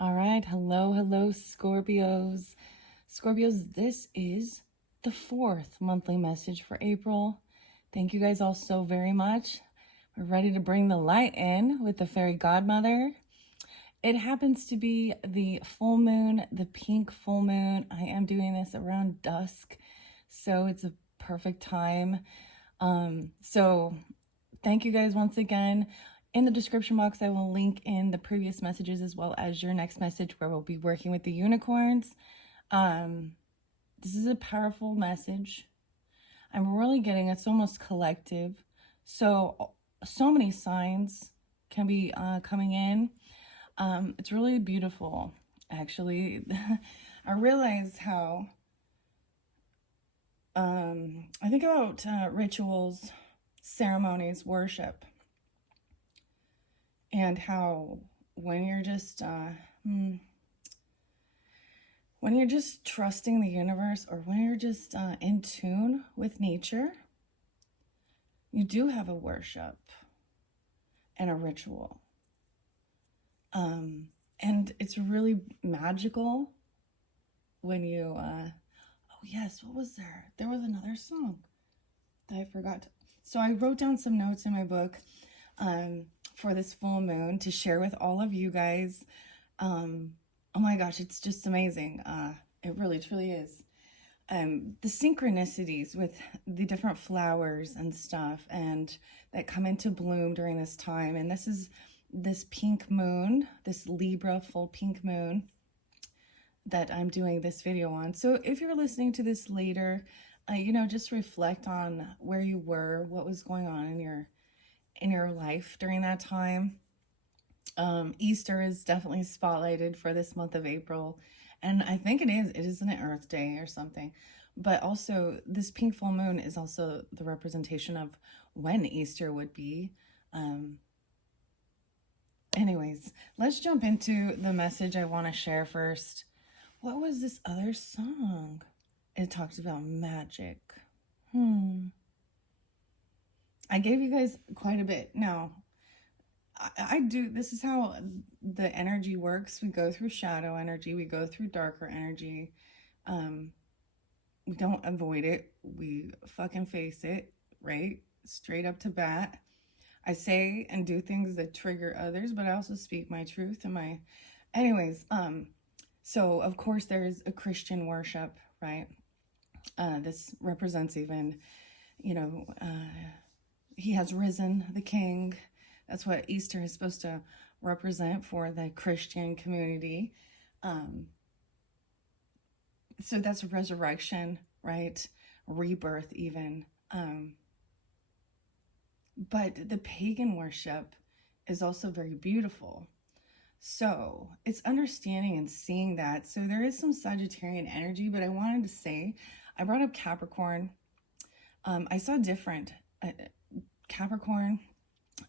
All right. Hello, Scorpios. Scorpios, this is the fourth monthly message for April. Thank you guys all so very much. We're ready to bring the light in with the fairy godmother. It happens to be the full moon, the pink full moon. I am doing this around dusk, so it's a perfect time. So thank you guys once again. In the description box, I will link in the previous messages as well as your next message where we'll be working with the unicorns. This is a powerful message. I'm really getting it's almost collective. So many signs can be coming in. It's really beautiful, actually. I realize how I think about rituals, ceremonies, worship, and how when you're just trusting the universe, or when you're just in tune with nature, you do have a worship and a ritual. And it's really magical when you, oh yes, what was there? There was another song that I forgot. So I wrote down some notes in my book for this full moon to share with all of you guys. Oh my gosh, it's just amazing. It really, truly is. The synchronicities with the different flowers and stuff and that come into bloom during this time. And this is this pink moon, this Libra full pink moon that I'm doing this video on. So if you're listening to this later, just reflect on where you were, what was going on in your life during that time. Easter is definitely spotlighted for this month of April, and I think it is an Earth Day or something. But also this pink full moon is also the representation of when Easter would be. Anyways, let's jump into the message I want to share first. What was this other song? It talks about magic. I gave you guys quite a bit. Now, I do, this is how the energy works. We go through shadow energy, we go through darker energy. We don't avoid it. We fucking face it, right? Straight up to bat. I say and do things that trigger others, but I also speak my truth and my, anyways, so of course there's a Christian worship, right? This represents even, he has risen, the king. That's what Easter is supposed to represent for the Christian community. So that's resurrection, right? Rebirth even. But the pagan worship is also very beautiful. So it's understanding and seeing that. So there is some Sagittarian energy, but I wanted to say, I brought up Capricorn. I saw different Capricorn.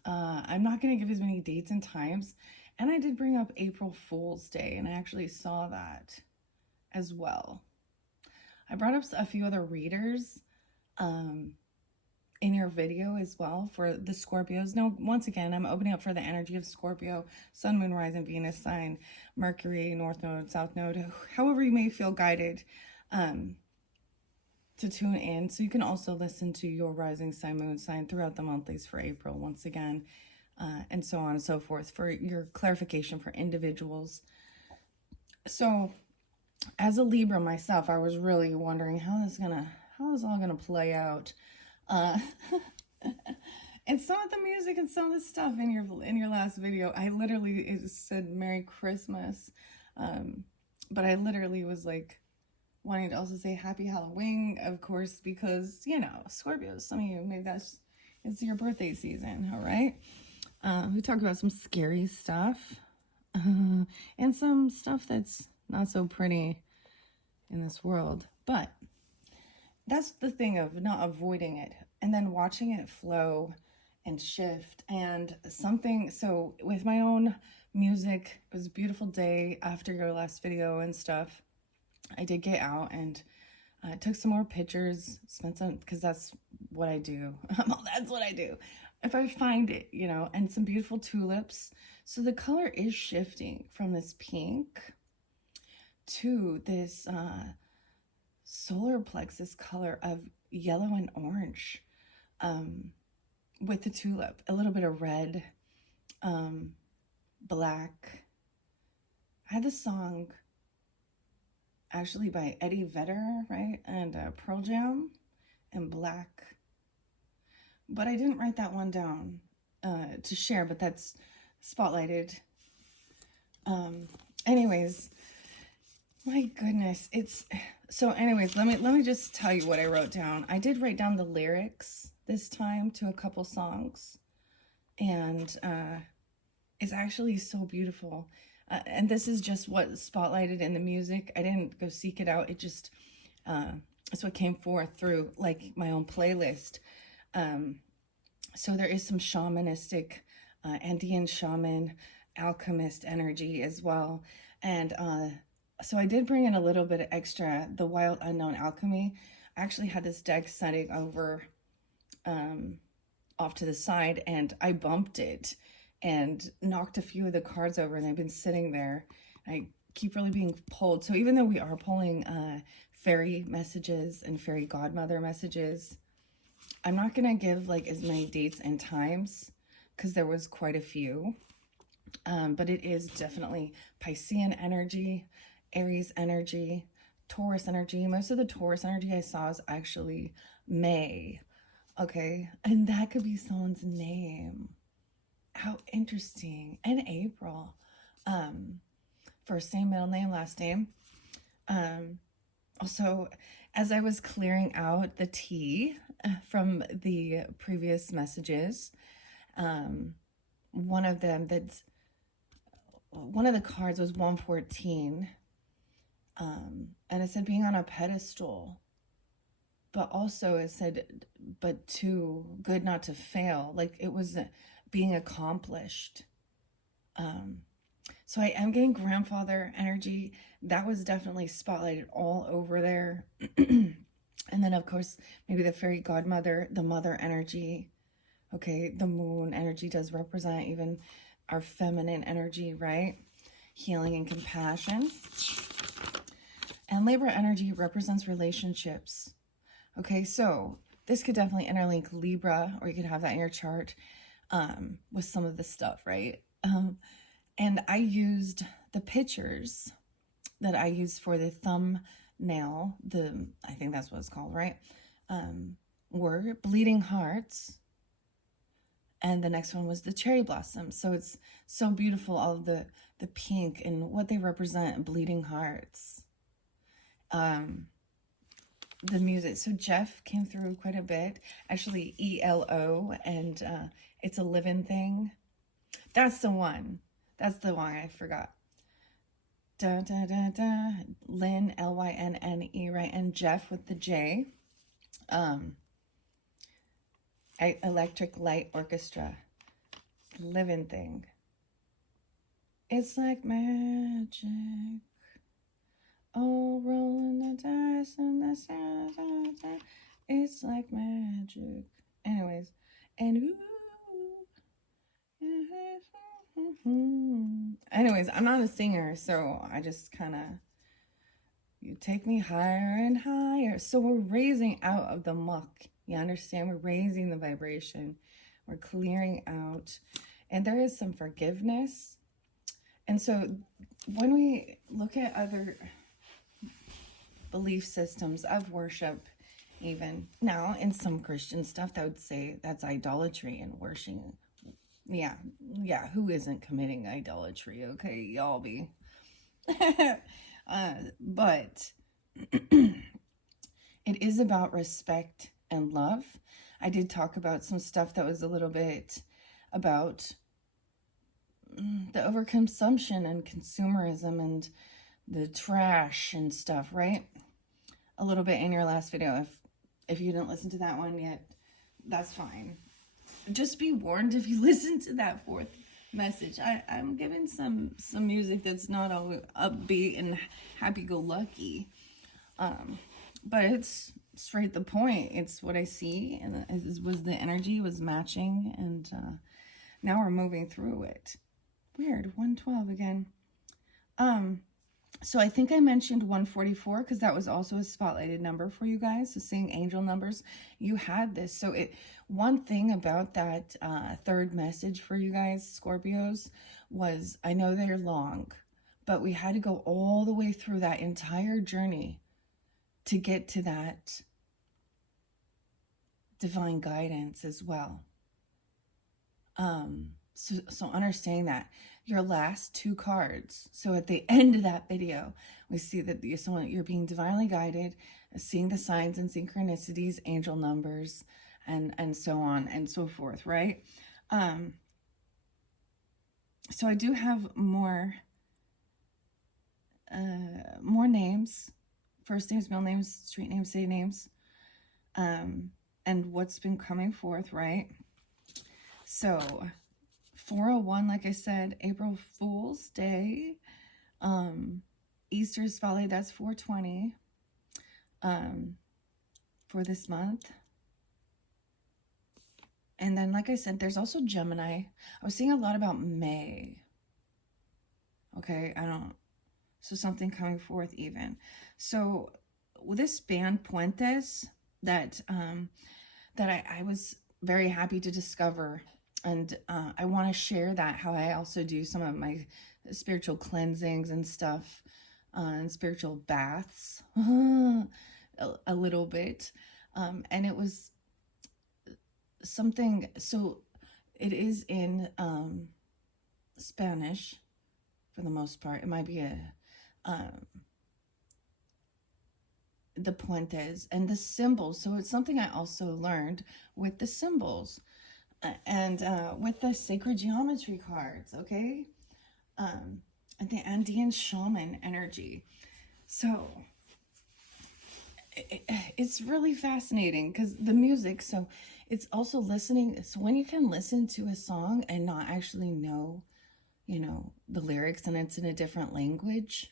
I'm not going to give as many dates and times. And I did bring up April Fool's Day, and I actually saw that as well. I brought up a few other readers in your video as well for the Scorpios. Now, once again, I'm opening up for the energy of Scorpio, Sun, Moon, Rising, Venus sign, Mercury, North Node, South Node, however you may feel guided to tune in. So you can also listen to your rising sign, moon sign throughout the monthlies for April once again, and so on and so forth for your clarification for individuals. So as a Libra myself, I was really wondering how is all gonna play out. And some of the music and some of the stuff in your last video, I literally said Merry Christmas, but I literally was like wanting to also say Happy Halloween, of course, because Scorpios, some of you, maybe it's your birthday season, all right? We talk about some scary stuff and some stuff that's not so pretty in this world, but that's the thing of not avoiding it and then watching it flow and shift and something. So with my own music, it was a beautiful day after your last video and stuff. I did get out and took some more pictures, spent some, because that's what I do. That's what I do. If I find it, and some beautiful tulips. So the color is shifting from this pink to this solar plexus color of yellow and orange, with the tulip, a little bit of red, black. I had this song actually by Eddie Vedder, right? And Pearl Jam and Black. But I didn't write that one down to share, but that's spotlighted. Anyways, my goodness, it's so anyways, let me just tell you what I wrote down. I did write down the lyrics this time to a couple songs, and it's actually so beautiful. And this is just what spotlighted in the music. I didn't go seek it out. It just, it's what came forth through like my own playlist. So there is some shamanistic, Andean shaman, alchemist energy as well. And so I did bring in a little bit of extra, the Wild Unknown Alchemy. I actually had this deck setting over off to the side, and I bumped it and knocked a few of the cards over, and they've been sitting there. I keep really being pulled. So even though we are pulling fairy messages and fairy godmother messages, I'm not going to give like as many dates and times because there was quite a few. But it is definitely Piscean energy, Aries energy, Taurus energy. Most of the Taurus energy I saw is actually May. Okay. And that could be someone's name. How interesting. And April. First name, middle name, last name. Also, as I was clearing out the tea from the previous messages, one of the cards was 114. And it said being on a pedestal. But also it said, but too good not to fail. Like it was being accomplished. So I am getting grandfather energy. That was definitely spotlighted all over there. And then of course, maybe the fairy godmother, the mother energy. Okay, the moon energy does represent even our feminine energy, right? Healing and compassion. And Libra energy represents relationships. Okay, so this could definitely interlink Libra, or you could have that in your chart with some of the stuff, right? And I used the pictures that I used for the thumbnail, I think that's what it's called, right? Were bleeding hearts. And the next one was the cherry blossom. So it's so beautiful, all of the pink and what they represent, bleeding hearts. The music. So Jeff came through quite a bit. Actually, ELO, and It's a Living Thing. That's the one. That's the one I forgot. Da, da, da, da. Lynn, Lynne, right? And Jeff with the J. Electric Light Orchestra. Living Thing. It's like magic. Oh, rolling the dice and the sound. It's like magic. Anyways, and anyways, I'm not a singer, so I just kind of, you take me higher and higher. So we're raising out of the muck. You understand? We're raising the vibration. We're clearing out. And there is some forgiveness. And so when we look at other belief systems of worship, even now in some Christian stuff, that would say that's idolatry and worshiping. Yeah, who isn't committing idolatry? Okay, y'all be. But it is about respect and love. I did talk about some stuff that was a little bit about the overconsumption and consumerism and the trash and stuff, right? A little bit in your last video. If you didn't listen to that one yet, that's fine. Just be warned if you listen to that fourth message. I'm giving some music that's not all upbeat and happy-go-lucky. But it's straight the point. It's what I see, and it was the energy was matching, and now we're moving through it. Weird, 112 again. So I think I mentioned 144 because that was also a spotlighted number for you guys. So seeing angel numbers, you had this. So one thing about that third message for you guys, Scorpios, was I know they're long, but we had to go all the way through that entire journey to get to that divine guidance as well. So understanding that your last two cards. So at the end of that video, we see that you're being divinely guided, seeing the signs and synchronicities, angel numbers, and so on and so forth, right? So I do have more names, first names, middle names, street names, city names, and what's been coming forth, right? So 401, like I said, April Fool's Day. Easter Spotlight, that's 420 for this month. And then, like I said, there's also Gemini. I was seeing a lot about May. Okay, so something coming forth even. So this band Puentes that I was very happy to discover. And I want to share that, how I also do some of my spiritual cleansings and stuff, and spiritual baths, a little bit. And it was something, so it is in Spanish for the most part. It might be the puentes and the symbols. So it's something I also learned with the symbols. And with the sacred geometry cards, okay? And the Andean shaman energy. So it's really fascinating because the music, so it's also listening. So when you can listen to a song and not actually know, the lyrics, and it's in a different language,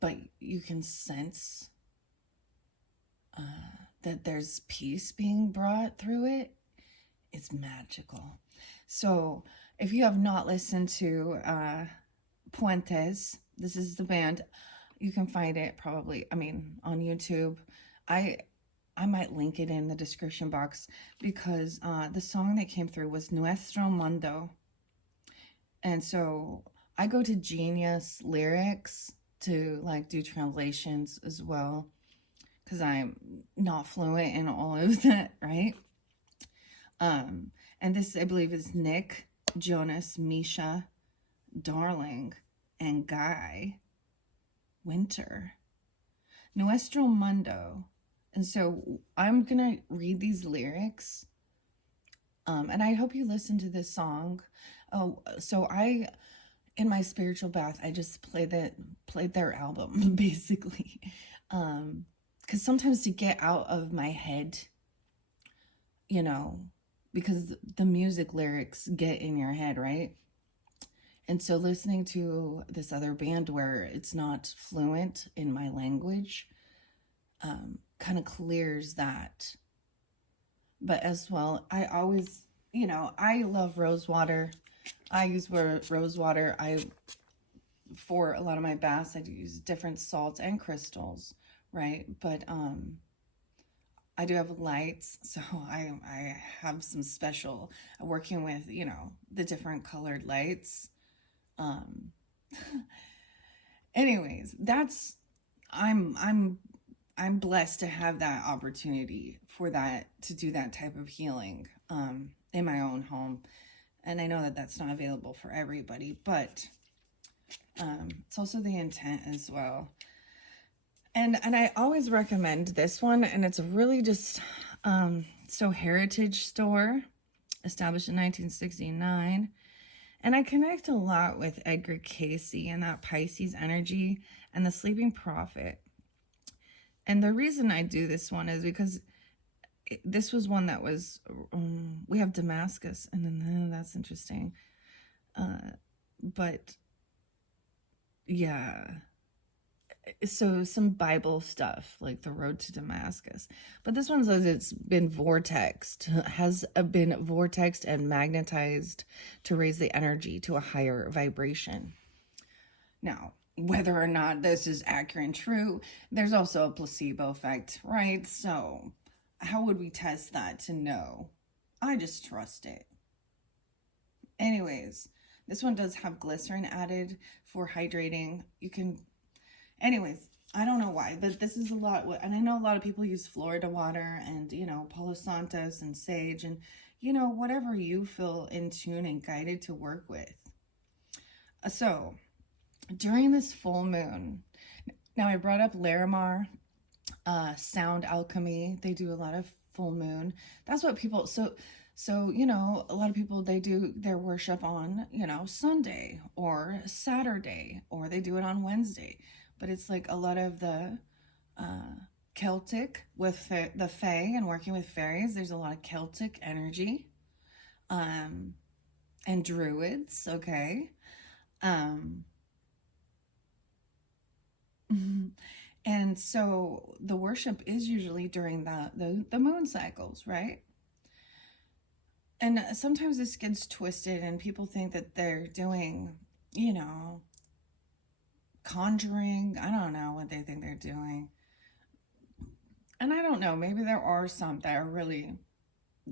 but you can sense that there's peace being brought through it, it's magical. So if you have not listened to Puentes, this is the band, you can find it probably, on YouTube. I might link it in the description box because the song that came through was Nuestro Mundo. And so I go to Genius Lyrics to do translations as well, because I'm not fluent in all of that, right? And this, I believe, is Nick, Jonas, Misha, Darling, and Guy Winter. Nuestro Mundo. And so I'm going to read these lyrics. And I hope you listen to this song. Oh, so in my spiritual bath, I just played their album, basically. Because sometimes to get out of my head, because the music lyrics get in your head, right? And so listening to this other band where it's not fluent in my language kind of clears that. But as well, I always, I love rose water. I use rose water. For a lot of my baths, I do use different salts and crystals, right? But I do have lights, so I have some special working with, the different colored lights. Anyways, I'm blessed to have that opportunity to do that type of healing in my own home. And I know that that's not available for everybody, but it's also the intent as well. And I always recommend this one, and it's really just Heritage Store, established in 1969. And I connect a lot with Edgar Cayce and that Pisces energy and the Sleeping Prophet. And the reason I do this one is because this was one that was, we have Damascus, and then that's interesting. But yeah, So some Bible stuff like the road to Damascus. But this one says it's been has been vortexed and magnetized to raise the energy to a higher vibration. Now, whether or not this is accurate and true, there's also a placebo effect, right? So how would we test that to know? I just trust it. Anyways, this one does have glycerin added for hydrating. You can, anyways, I don't know why, but this is a lot. And I know a lot of people use Florida water and, Palo Santos and sage and, whatever you feel in tune and guided to work with. So during this full moon, now I brought up Larimar, Sound Alchemy. They do a lot of full moon. That's what people, so, a lot of people, they do their worship on, Sunday or Saturday, or they do it on Wednesday. But it's like a lot of the Celtic with the Fae and working with fairies. There's a lot of Celtic energy. And druids, okay? And so the worship is usually during the moon cycles, right? And sometimes this gets twisted and people think that they're doing, conjuring. I don't know what they think they're doing. And I don't know, maybe there are some that are really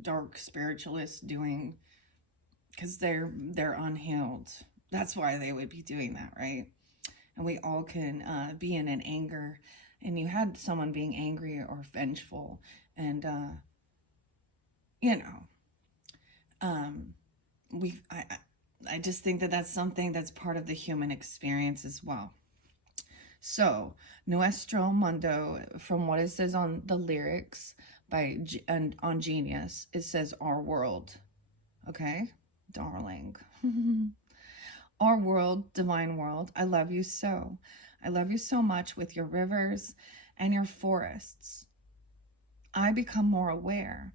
dark spiritualists doing, because they're unhealed. That's why they would be doing that, right? And we all can be in an anger, and you had someone being angry or vengeful, and I just think that that's something that's part of the human experience as well. So Nuestro Mundo, from what it says on the lyrics and on Genius, it says our world. Okay, darling. Our world, divine world, I love you so. I love you so much with your rivers and your forests. I become more aware.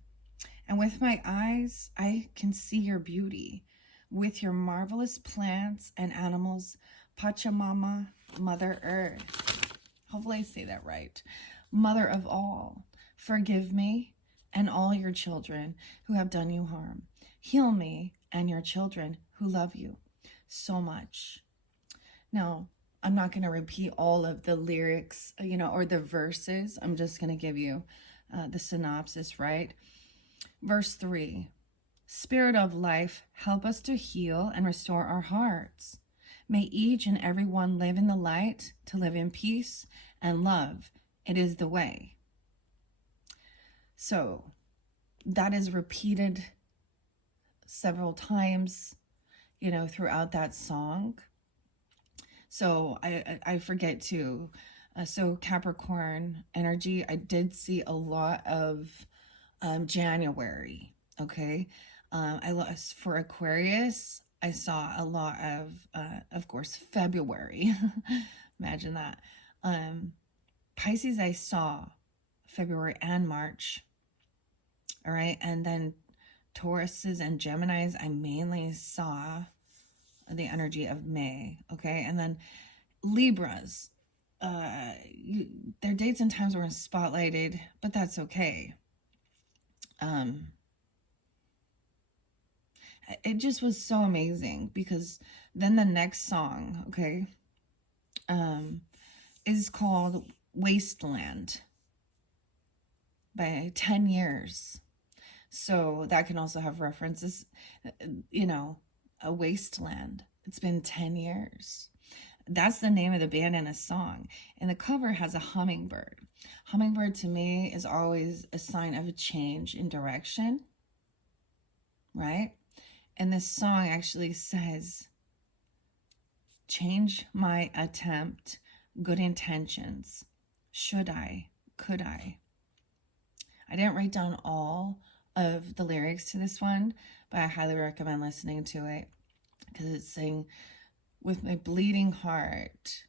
And with my eyes, I can see your beauty. With your marvelous plants and animals, Pachamama, Mother Earth. Hopefully I say that right. Mother of all, forgive me and all your children who have done you harm. Heal me and your children who love you so much. Now, I'm not going to repeat all of the lyrics, or the verses. I'm just going to give you the synopsis, right? Verse 3, Spirit of life, help us to heal and restore our hearts. May each and every one live in the light, to live in peace and love. It is the way. So that is repeated several times, throughout that song. So I forget to, so Capricorn energy, I did see a lot of January, okay? I lost for Aquarius, I saw a lot of course, February. Imagine that. Pisces, I saw February and March. All right. And then Tauruses and Geminis, I mainly saw the energy of May. Okay. And then Libras, their dates and times were spotlighted, but that's okay. It just was so amazing, because then the next song, okay, is called Wasteland by 10 Years. So that can also have references, a wasteland. It's been 10 years. That's the name of the band in a song. And the cover has a hummingbird. Hummingbird to me is always a sign of a change in direction, right? And this song actually says, change my attempt, good intentions. Should I? Could I? I didn't write down all of the lyrics to this one, but I highly recommend listening to it, because it's saying, with my bleeding heart,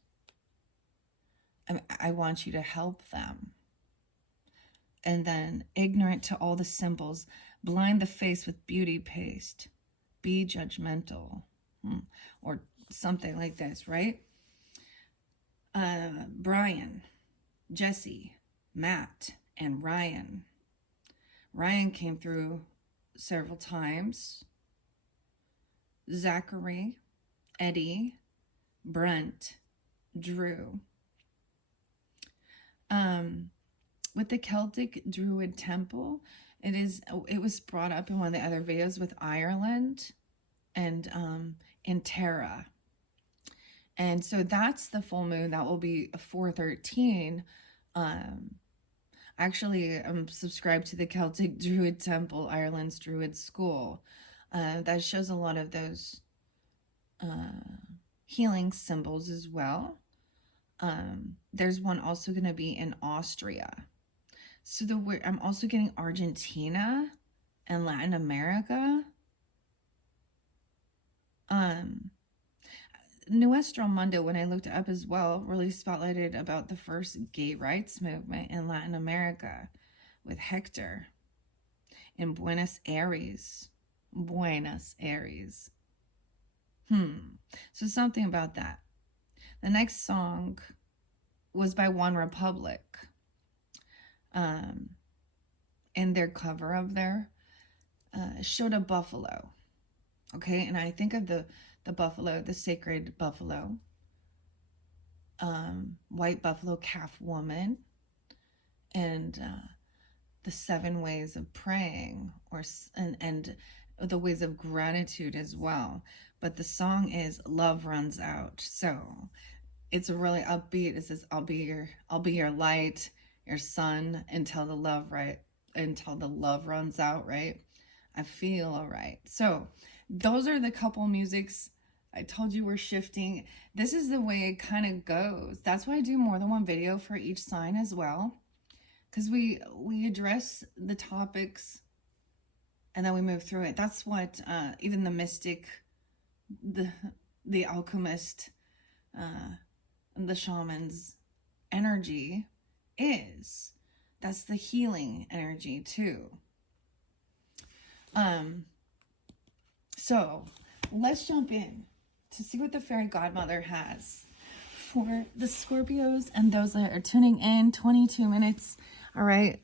I want you to help them. And then, ignorant to all the symbols, blind the face with beauty paste, be judgmental, or something like this, right? Brian, Jesse, Matt, and Ryan. Ryan came through several times. Zachary, Eddie, Brent, Drew. With the Celtic Druid Temple, it was brought up in one of the other videos with Ireland and in Tara. And so that's the full moon. That will be 4/13. Actually, I'm subscribed to the Celtic Druid Temple, Ireland's Druid School. That shows a lot of those healing symbols as well. There's one also going to be in Austria. So I'm also getting Argentina and Latin America. Nuestro Mundo, when I looked up as well, really spotlighted about the first gay rights movement in Latin America with Hector in Buenos Aires. Buenos Aires. So something about that. The next song was by One Republic. In their cover of showed a buffalo. Okay, and I think of the buffalo, the sacred buffalo, white buffalo calf woman, and the 7 ways of praying, and the ways of gratitude as well. But the song is Love Runs Out. So it's a really upbeat. It says, I'll be your light, your sun until the love runs out, right? I feel all right. So those are the couple musics. I told you we're shifting. This is the way it kind of goes. That's why I do more than one video for each sign as well. Because we address the topics and then we move through it. That's what even the mystic, the alchemist, the shaman's energy is. That's the healing energy too. So let's jump in to see what the fairy godmother has for the Scorpios and those that are tuning in. 22 minutes. All right.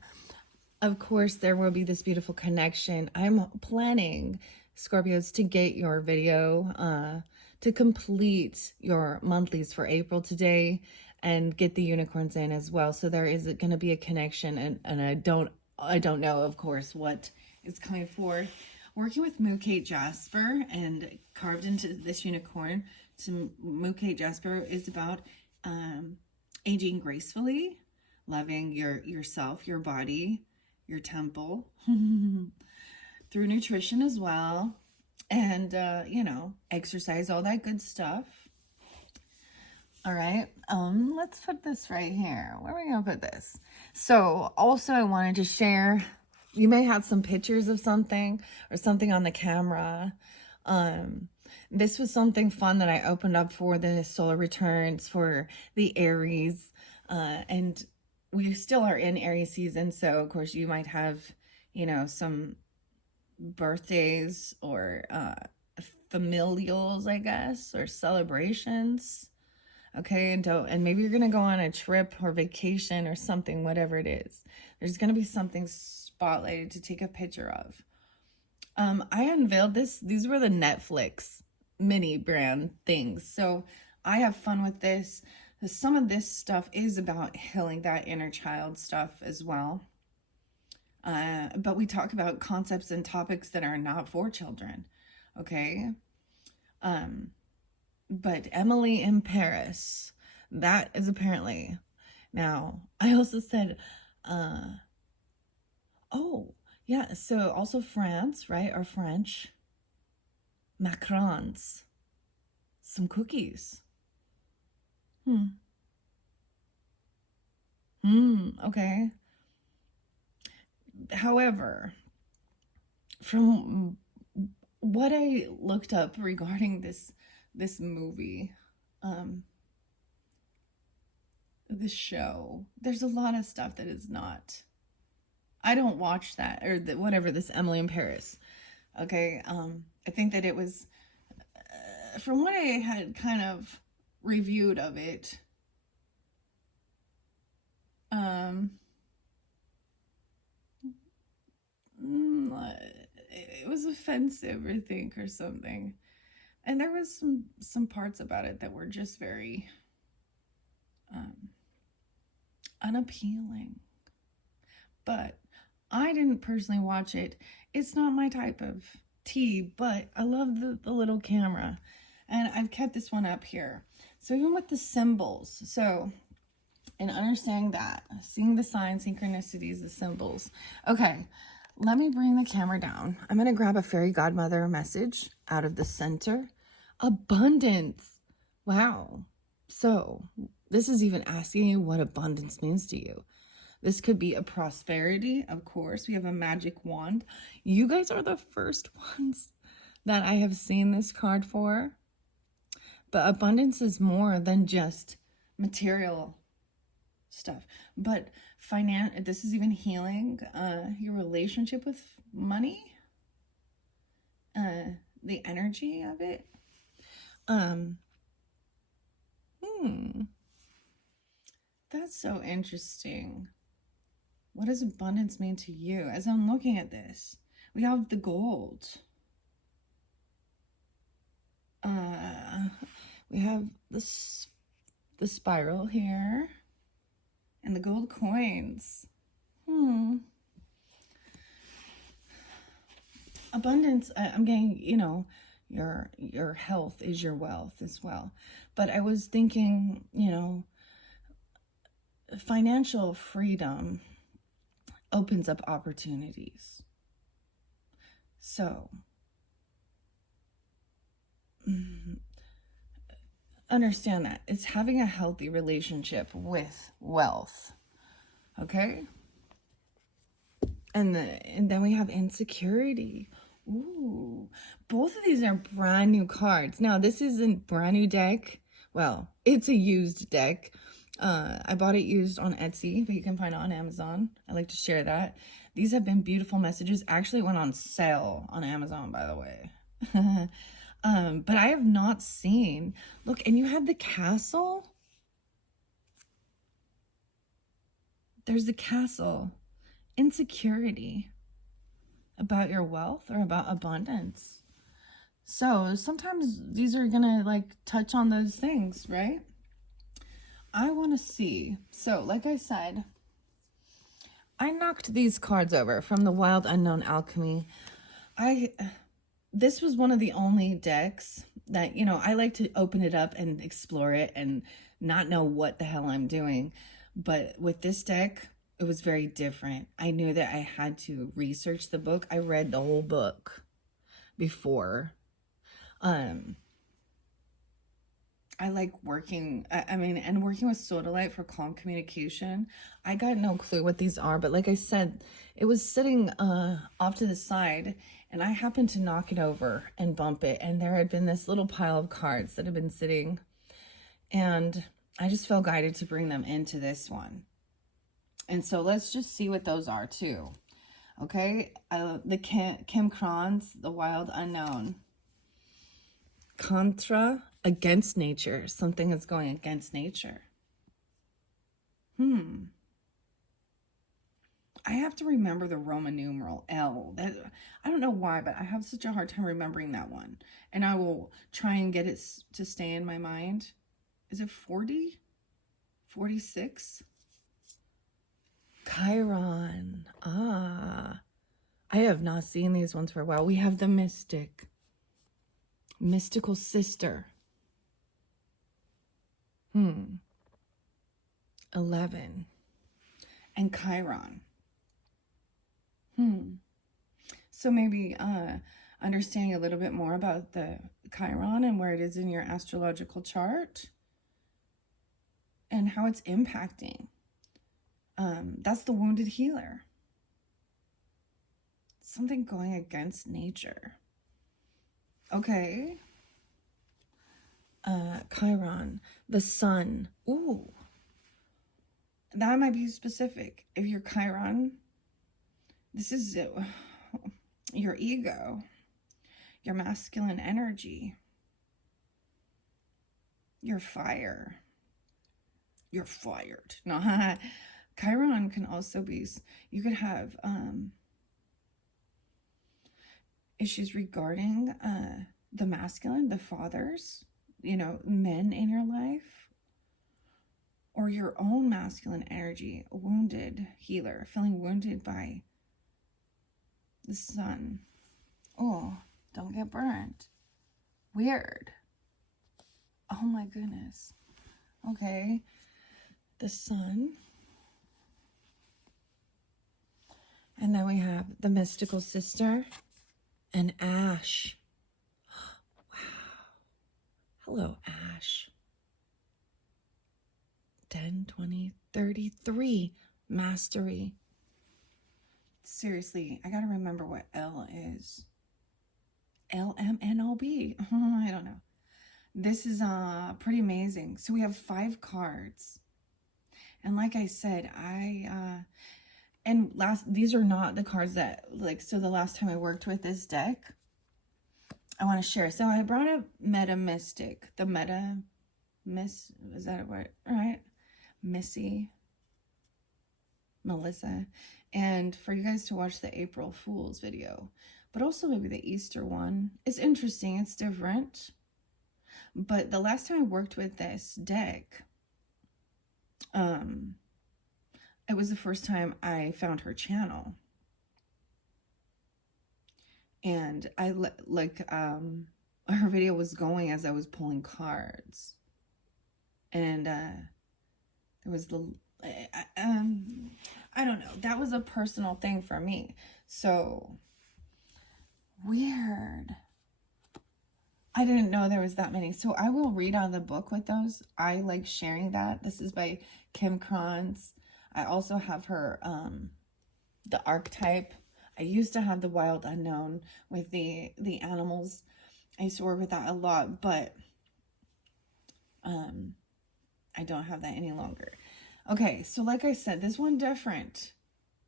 Of course, there will be this beautiful connection. I'm planning, Scorpios, to get your video to complete your monthlies for April today and get the unicorns in as well. So there is going to be a connection, and I don't know, of course, what is coming forward. Working with Mookaite Jasper and carved into this unicorn. So Mookaite Jasper is about aging gracefully, loving yourself, your body, your temple, through nutrition as well, and exercise, all that good stuff. All right, let's put this right here. Where are we gonna put this? So also I wanted to share, you may have some pictures of something or something on the camera. This was something fun that I opened up for the solar returns for the Aries, and we still are in Aries season. So of course you might have, some birthdays or familials, I guess, or celebrations. Okay, and maybe you're gonna go on a trip or vacation or something, whatever it is. There's gonna be something spotlighted to take a picture of. I unveiled this. These were the Netflix mini brand things. So I have fun with this. Some of this stuff is about healing that inner child stuff as well. But we talk about concepts and topics that are not for children. Okay. But Emily in Paris, that is apparently. Now, I also said, oh, yeah, so also France, right, or French, macarons, some cookies. Okay. However, from what I looked up regarding this movie, this show, there's a lot of stuff that is not. I don't watch that, or whatever, this Emily in Paris. Okay, I think that it was, from what I had kind of reviewed of it, Um, it was offensive, I think, or something. And there was some parts about it that were just very um, unappealing. But I didn't personally watch it. It's not my type of tea, but I love the little camera. And I've kept this one up here. So even with the symbols, so in understanding that, seeing the signs, synchronicities, the symbols. Okay, let me bring the camera down. I'm going to grab a fairy godmother message out of the center. Abundance. Wow. So this is even asking you what abundance means to you. This could be a prosperity, of course. We have a magic wand. You guys are the first ones that I have seen this card for. But abundance is more than just material stuff. But this is even healing your relationship with money, the energy of it. That's so interesting. What does abundance mean to you? As I'm looking at this, we have the gold. We have the spiral here and the gold coins. Abundance, I'm getting, you know, your health is your wealth as well. But I was thinking, you know, financial freedom opens up opportunities. So understand that it's having a healthy relationship with wealth. Okay? And then we have insecurity. Ooh, both of these are brand new cards. Now, this isn't brand new deck. Well, it's a used deck. I bought it used on Etsy, but you can find it on Amazon. I like to share that. These have been beautiful messages. Actually went on sale on Amazon, by the way. But I have not seen. Look, and you have the castle. There's the castle. Insecurity about your wealth or about abundance. So sometimes these are gonna like touch on those things, right? I want to see. So like I said, I knocked these cards over from the Wild Unknown Alchemy. This was one of the only decks that, you know, I like to open it up and explore it and not know what the hell I'm doing. But with this deck, it was very different. I knew that I had to research the book. I read the whole book before. I like working, and working with Sodalite for calm communication. I got no clue what these are, but like I said, it was sitting off to the side, and I happened to knock it over and bump it, and there had been this little pile of cards that had been sitting, and I just felt guided to bring them into this one. And so let's just see what those are too. Okay, the Kim Kron's, the Wild Unknown. Contra, against nature. Something is going against nature. I have to remember the Roman numeral L. I don't know why, but I have such a hard time remembering that one. And I will try and get it to stay in my mind. Is it 40? 46? Chiron. I have not seen these ones for a while. We have the Mystic. Mystical Sister. 11. And Chiron. So maybe understanding a little bit more about the Chiron and where it is in your astrological chart and how it's impacting. That's the wounded healer. Something going against nature. Okay. Chiron, the sun. Ooh. That might be specific. If you're Chiron, this is your ego, your masculine energy, your fire. You're fired. No, Chiron can also be, you could have issues regarding the masculine, the fathers, you know, men in your life, or your own masculine energy, a wounded healer, feeling wounded by the sun. Oh, don't get burned. Weird. Oh my goodness. Okay. The sun. And then we have the mystical sister and Ash. Wow. Hello, Ash. 10, 20, 33. Mastery. Seriously, I gotta remember what L is. LMNOB. I don't know. This is pretty amazing. So we have 5 cards. And like I said, these are not the cards that, like, so the last time I worked with this deck, I want to share. So I brought up Meta Mystic, the Meta Miss, is that a word? Right? Missy, Melissa, and for you guys to watch the April Fool's video, but also maybe the Easter one. It's interesting, it's different. But the last time I worked with this deck, it was the first time I found her channel. And I her video was going as I was pulling cards. And there was I don't know, that was a personal thing for me. So weird. I didn't know there was that many. So I will read out of the book with those. I like sharing that. This is by Kim Kranz. I also have her, the archetype. I used to have the Wild Unknown with the animals. I used to work with that a lot, but I don't have that any longer. Okay, so like I said, this one different,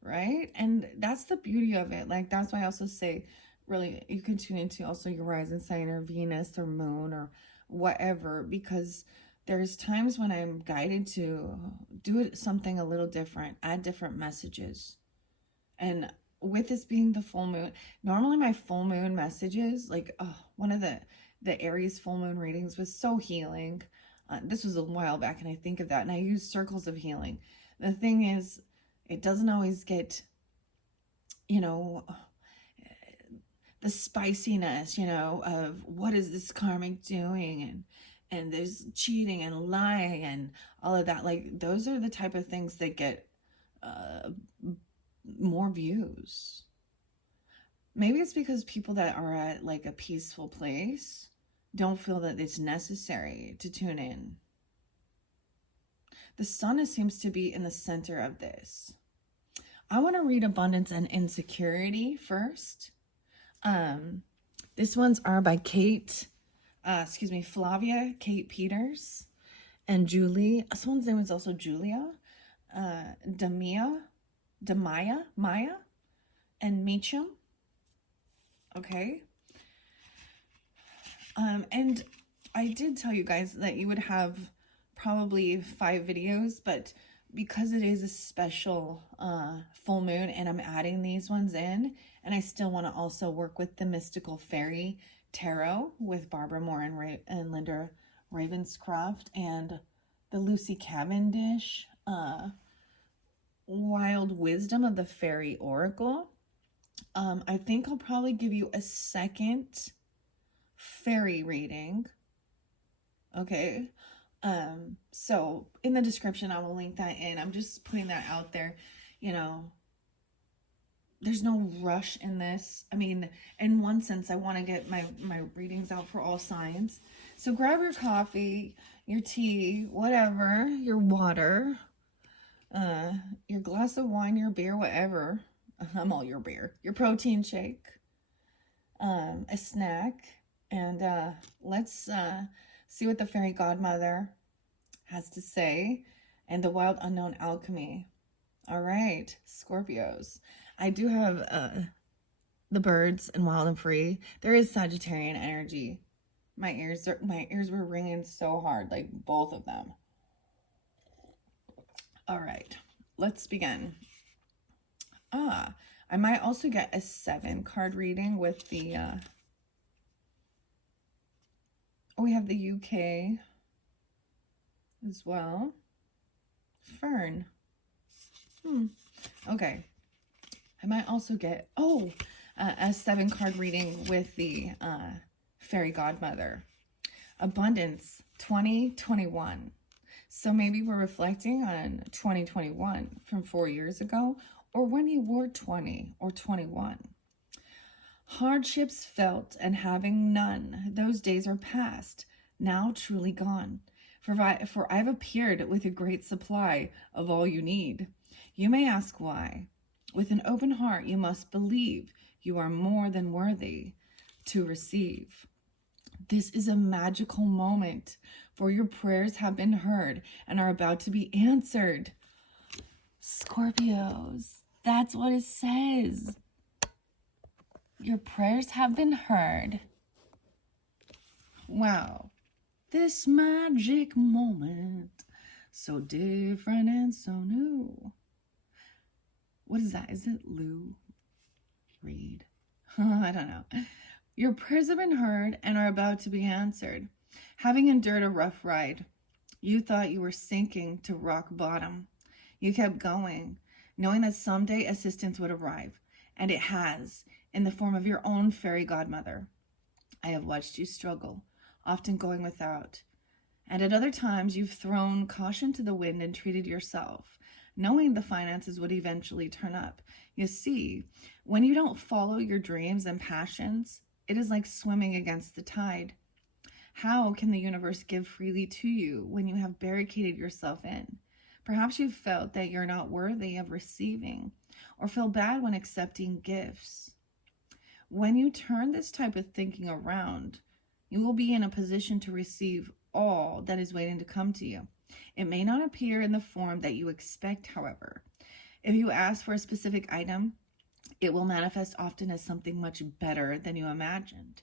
right? And that's the beauty of it. Like, that's why I also say, really, you can tune into also your rising sign or Venus or moon or whatever, because there's times when I'm guided to do something a little different, add different messages. And with this being the full moon, normally my full moon messages, like one of the Aries full moon readings was so healing. This was a while back, and I think of that, and I use circles of healing. The thing is, it doesn't always get, you know, the spiciness, you know, of what is this karmic doing, and there's cheating and lying and all of that. Like, those are the type of things that get more views. Maybe it's because people that are at like a peaceful place don't feel that it's necessary to tune in. The sun seems to be in the center of this. I want to read Abundance and Insecurity first. This one's are by Flavia, Kate Peters, and Julie. Someone's name is also Julia, Maya, and Meacham. Okay. And I did tell you guys that you would have probably 5 videos, but because it is a special full moon and I'm adding these ones in, and I still want to also work with the Mystical Fairy Tarot with Barbara Moore and Linda Ravenscroft, and the Lucy Cavendish Wild Wisdom of the Fairy Oracle. I think I'll probably give you a second fairy reading. Okay. So in the description, I will link that in. I'm just putting that out there. You know, there's no rush in this. I mean, in one sense, I want to get my readings out for all signs. So grab your coffee, your tea, whatever, your water, your glass of wine, your beer, whatever. I'm all your beer. Your protein shake, a snack, and let's see what the fairy godmother has to say, and the wild unknown alchemy. All right, Scorpios. I do have the birds and wild and free. There is Sagittarian energy. My ears were ringing so hard, like both of them. All right. let's begin. I might also get a 7 card reading with the, we have the UK as well. Fern. Okay. I might also get, a 7 card reading with the Fairy Godmother. Abundance 2021. So maybe we're reflecting on 2021 from 4 years ago, or when you were 20 or 21. Hardships felt and having none, those days are past, now truly gone. For I've appeared with a great supply of all you need. You may ask why. With an open heart, you must believe you are more than worthy to receive. This is a magical moment, for your prayers have been heard and are about to be answered. Scorpios, that's what it says. Your prayers have been heard. Wow. This magic moment, so different and so new. What is that? Is it Lou Reed? I don't know. Your prayers have been heard and are about to be answered. Having endured a rough ride, you thought you were sinking to rock bottom. You kept going, knowing that someday assistance would arrive, and it has, in the form of your own fairy godmother. I have watched you struggle, often going without, and at other times you've thrown caution to the wind and treated yourself, knowing the finances would eventually turn up. You see, when you don't follow your dreams and passions, it is like swimming against the tide. How can the universe give freely to you when you have barricaded yourself in? Perhaps you've felt that you're not worthy of receiving, or feel bad when accepting gifts. When you turn this type of thinking around, you will be in a position to receive all that is waiting to come to you. It may not appear in the form that you expect, however. If you ask for a specific item, it will manifest often as something much better than you imagined.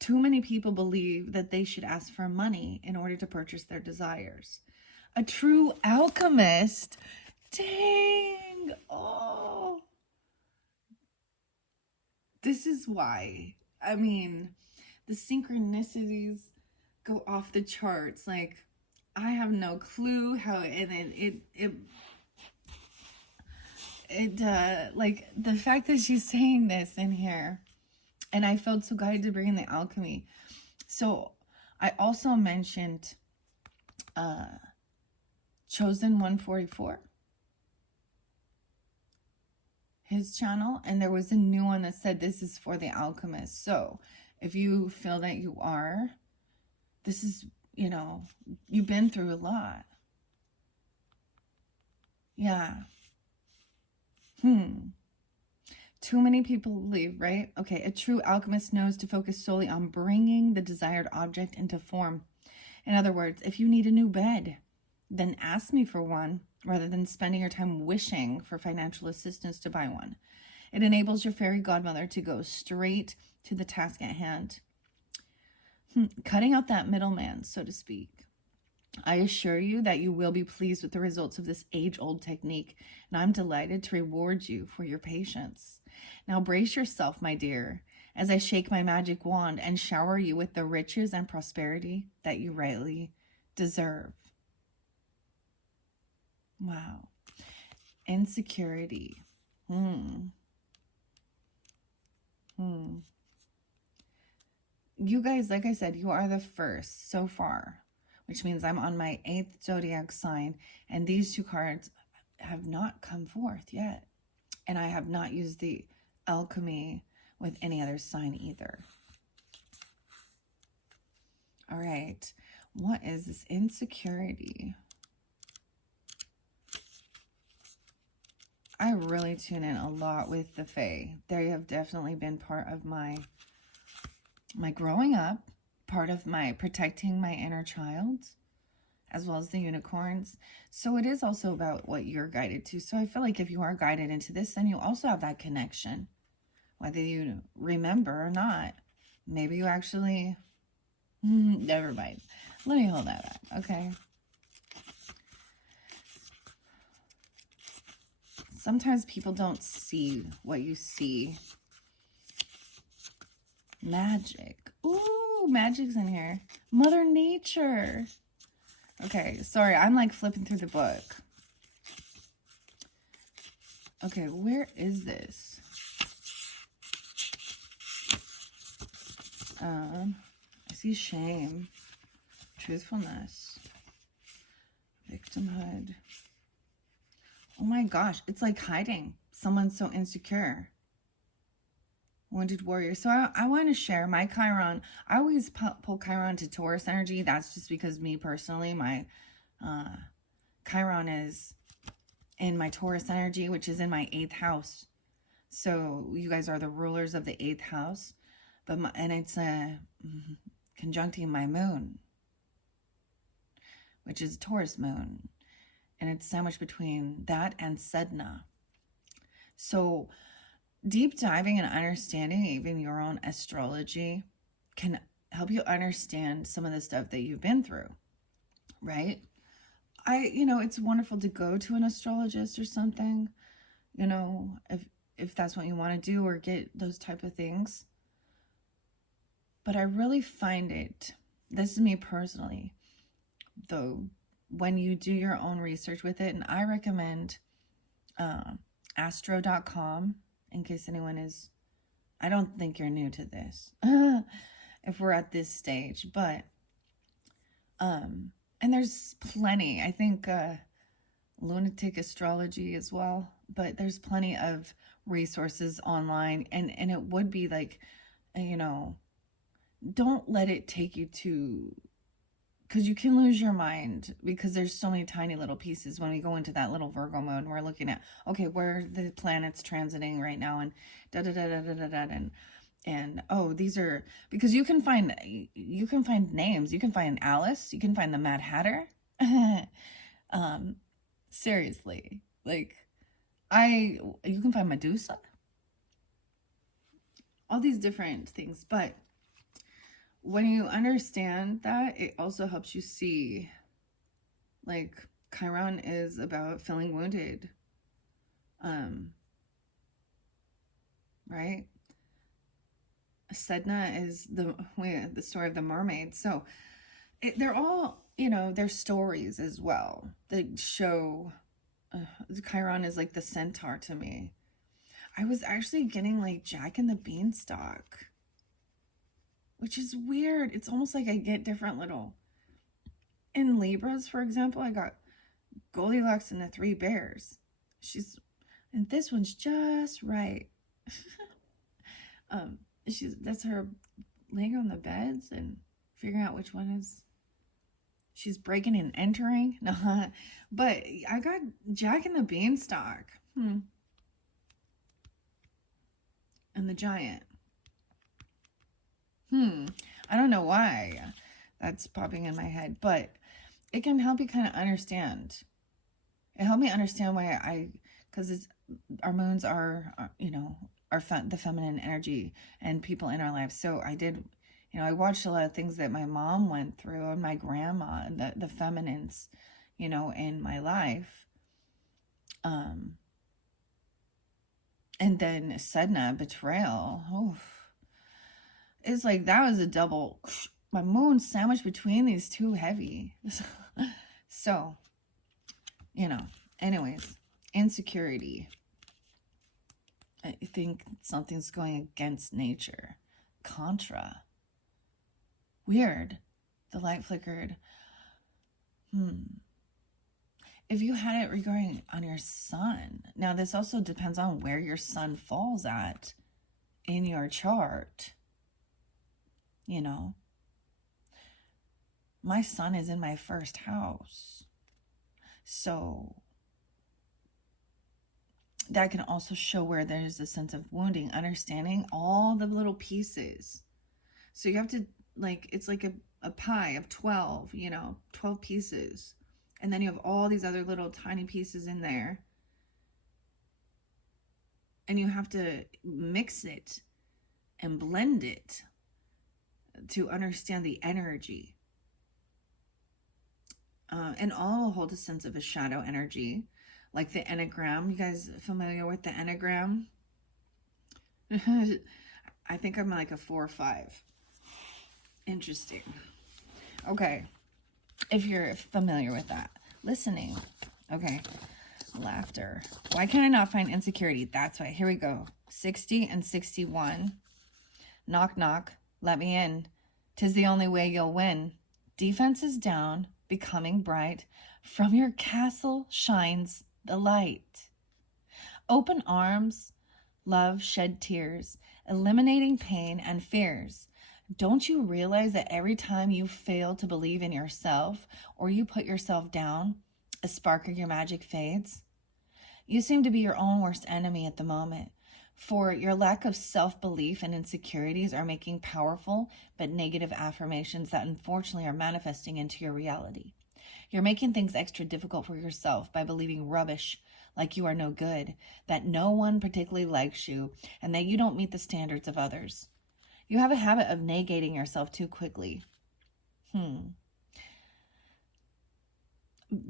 Too many people believe that they should ask for money in order to purchase their desires. A true alchemist. Dang. Oh. This is why. I mean, the synchronicities go off the charts. Like, I have no clue how like the fact that she's saying this in here, and I felt so guided to bring in the alchemy. So I also mentioned Chosen 144, his channel, and there was a new one that said this is for the alchemist. So if you feel that you are, this is, you know, you've been through a lot. Yeah. Too many people believe, right? Okay, a true alchemist knows to focus solely on bringing the desired object into form. In other words, if you need a new bed, then ask me for one, rather than spending your time wishing for financial assistance to buy one. It enables your fairy godmother to go straight to the task at hand, cutting out that middleman, so to speak. I assure you that you will be pleased with the results of this age-old technique, and I'm delighted to reward you for your patience. Now brace yourself, my dear, as I shake my magic wand and shower you with the riches and prosperity that you rightly deserve. Wow. Insecurity. You guys, like I said, you are the first so far, which means I'm on my 8th zodiac sign, and these 2 cards have not come forth yet. And I have not used the alchemy with any other sign either. All right. What is this insecurity? I really tune in a lot with the Fae. They have definitely been part of my growing up, part of my protecting my inner child, as well as the unicorns. So it is also about what you're guided to. So I feel like if you are guided into this, then you also have that connection, whether you remember or not. Maybe you actually, never mind. Let me hold that back, okay? sometimes people don't see what you see. Magic. Ooh, magic's in here. Mother Nature. Okay, sorry, I'm like flipping through the book. Okay, where is this? I see shame, truthfulness, victimhood. Oh my gosh, it's like hiding. Someone's so insecure. Wounded warrior. So I want to share my Chiron. I always pull Chiron to Taurus energy. That's just because me personally, my Chiron is in my Taurus energy, which is in my 8th house. So you guys are the rulers of the 8th house. And it's conjuncting my moon, which is a Taurus moon. And it's sandwiched between that and Sedna. So deep diving and understanding even your own astrology can help you understand some of the stuff that you've been through, right? It's wonderful to go to an astrologist or something, if that's what you want to do, or get those type of things. But I really find it, this is me personally, though, when you do your own research with it, and I recommend astro.com, in case anyone is, I don't think you're new to this, if we're at this stage, but, and there's plenty, I think, lunatic astrology as well, but there's plenty of resources online, and it would be like, don't let it take you to, because you can lose your mind, because there's so many tiny little pieces when we go into that little Virgo mode, and we're looking at, okay, where are the planets transiting right now, and and oh, these are, because you can find names, you can find Alice, you can find the Mad Hatter. Seriously, like, you can find Medusa, all these different things. But when you understand that, it also helps you see, like, Chiron is about feeling wounded, right? Sedna is the story of the mermaid. So they're all, they're stories as well that show Chiron is like the centaur to me. I was actually getting like Jack and the Beanstalk, which is weird. It's almost like I get different little, in Libras, for example, I got Goldilocks and the Three Bears. And this one's just right. That's her laying on the beds and figuring out which one is, she's breaking and entering. No, but I got Jack and the Beanstalk. And the Giant. I don't know why that's popping in my head, but it can help you kind of understand. It helped me understand why because our moons are the feminine energy and people in our lives. So I did, I watched a lot of things that my mom went through, and my grandma, and the feminines, in my life. And then Sedna, betrayal. Oof. It's like, that was a double, my moon sandwiched between these two heavy. So, anyways, insecurity. I think something's going against nature. Contra. Weird. The light flickered. If you had it regarding on your sun, now this also depends on where your sun falls at in your chart. My sun is in my 1st house. So that can also show where there's a sense of wounding, understanding all the little pieces. So you have to, like, it's like a pie of 12, 12 pieces. And then you have all these other little tiny pieces in there. And you have to mix it and blend it to understand the energy. And all hold a sense of a shadow energy. like the Enneagram. You guys familiar with the Enneagram? I think I'm like a 4 or 5. Interesting. Okay. If you're familiar with that. Listening. Okay. Laughter. Why can I not find insecurity? That's why. Here we go. 60 and 61. Knock, knock. Let me in. 'Tis the only way you'll win. Defense is down, becoming bright. From your castle shines the light. Open arms, love shed tears, eliminating pain and fears. Don't you realize that every time you fail to believe in yourself or you put yourself down, a spark of your magic fades? You seem to be your own worst enemy at the moment, for your lack of self-belief and insecurities are making powerful but negative affirmations that unfortunately are manifesting into your reality. You're making things extra difficult for yourself by believing rubbish, like you are no good, that no one particularly likes you, and that you don't meet the standards of others. You have a habit of negating yourself too quickly.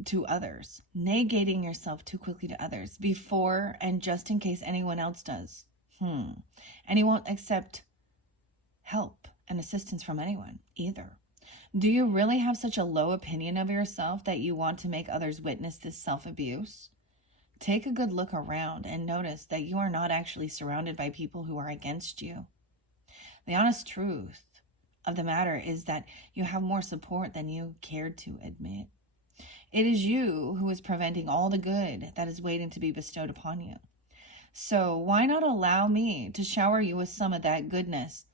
To others. Negating yourself too quickly to others before and just in case anyone else does. And you won't accept help and assistance from anyone either. Do you really have such a low opinion of yourself that you want to make others witness this self-abuse? Take a good look around and notice that you are not actually surrounded by people who are against you. The honest truth of the matter is that you have more support than you cared to admit. It is you who is preventing all the good that is waiting to be bestowed upon you. So why not allow me to shower you with some of that goodness?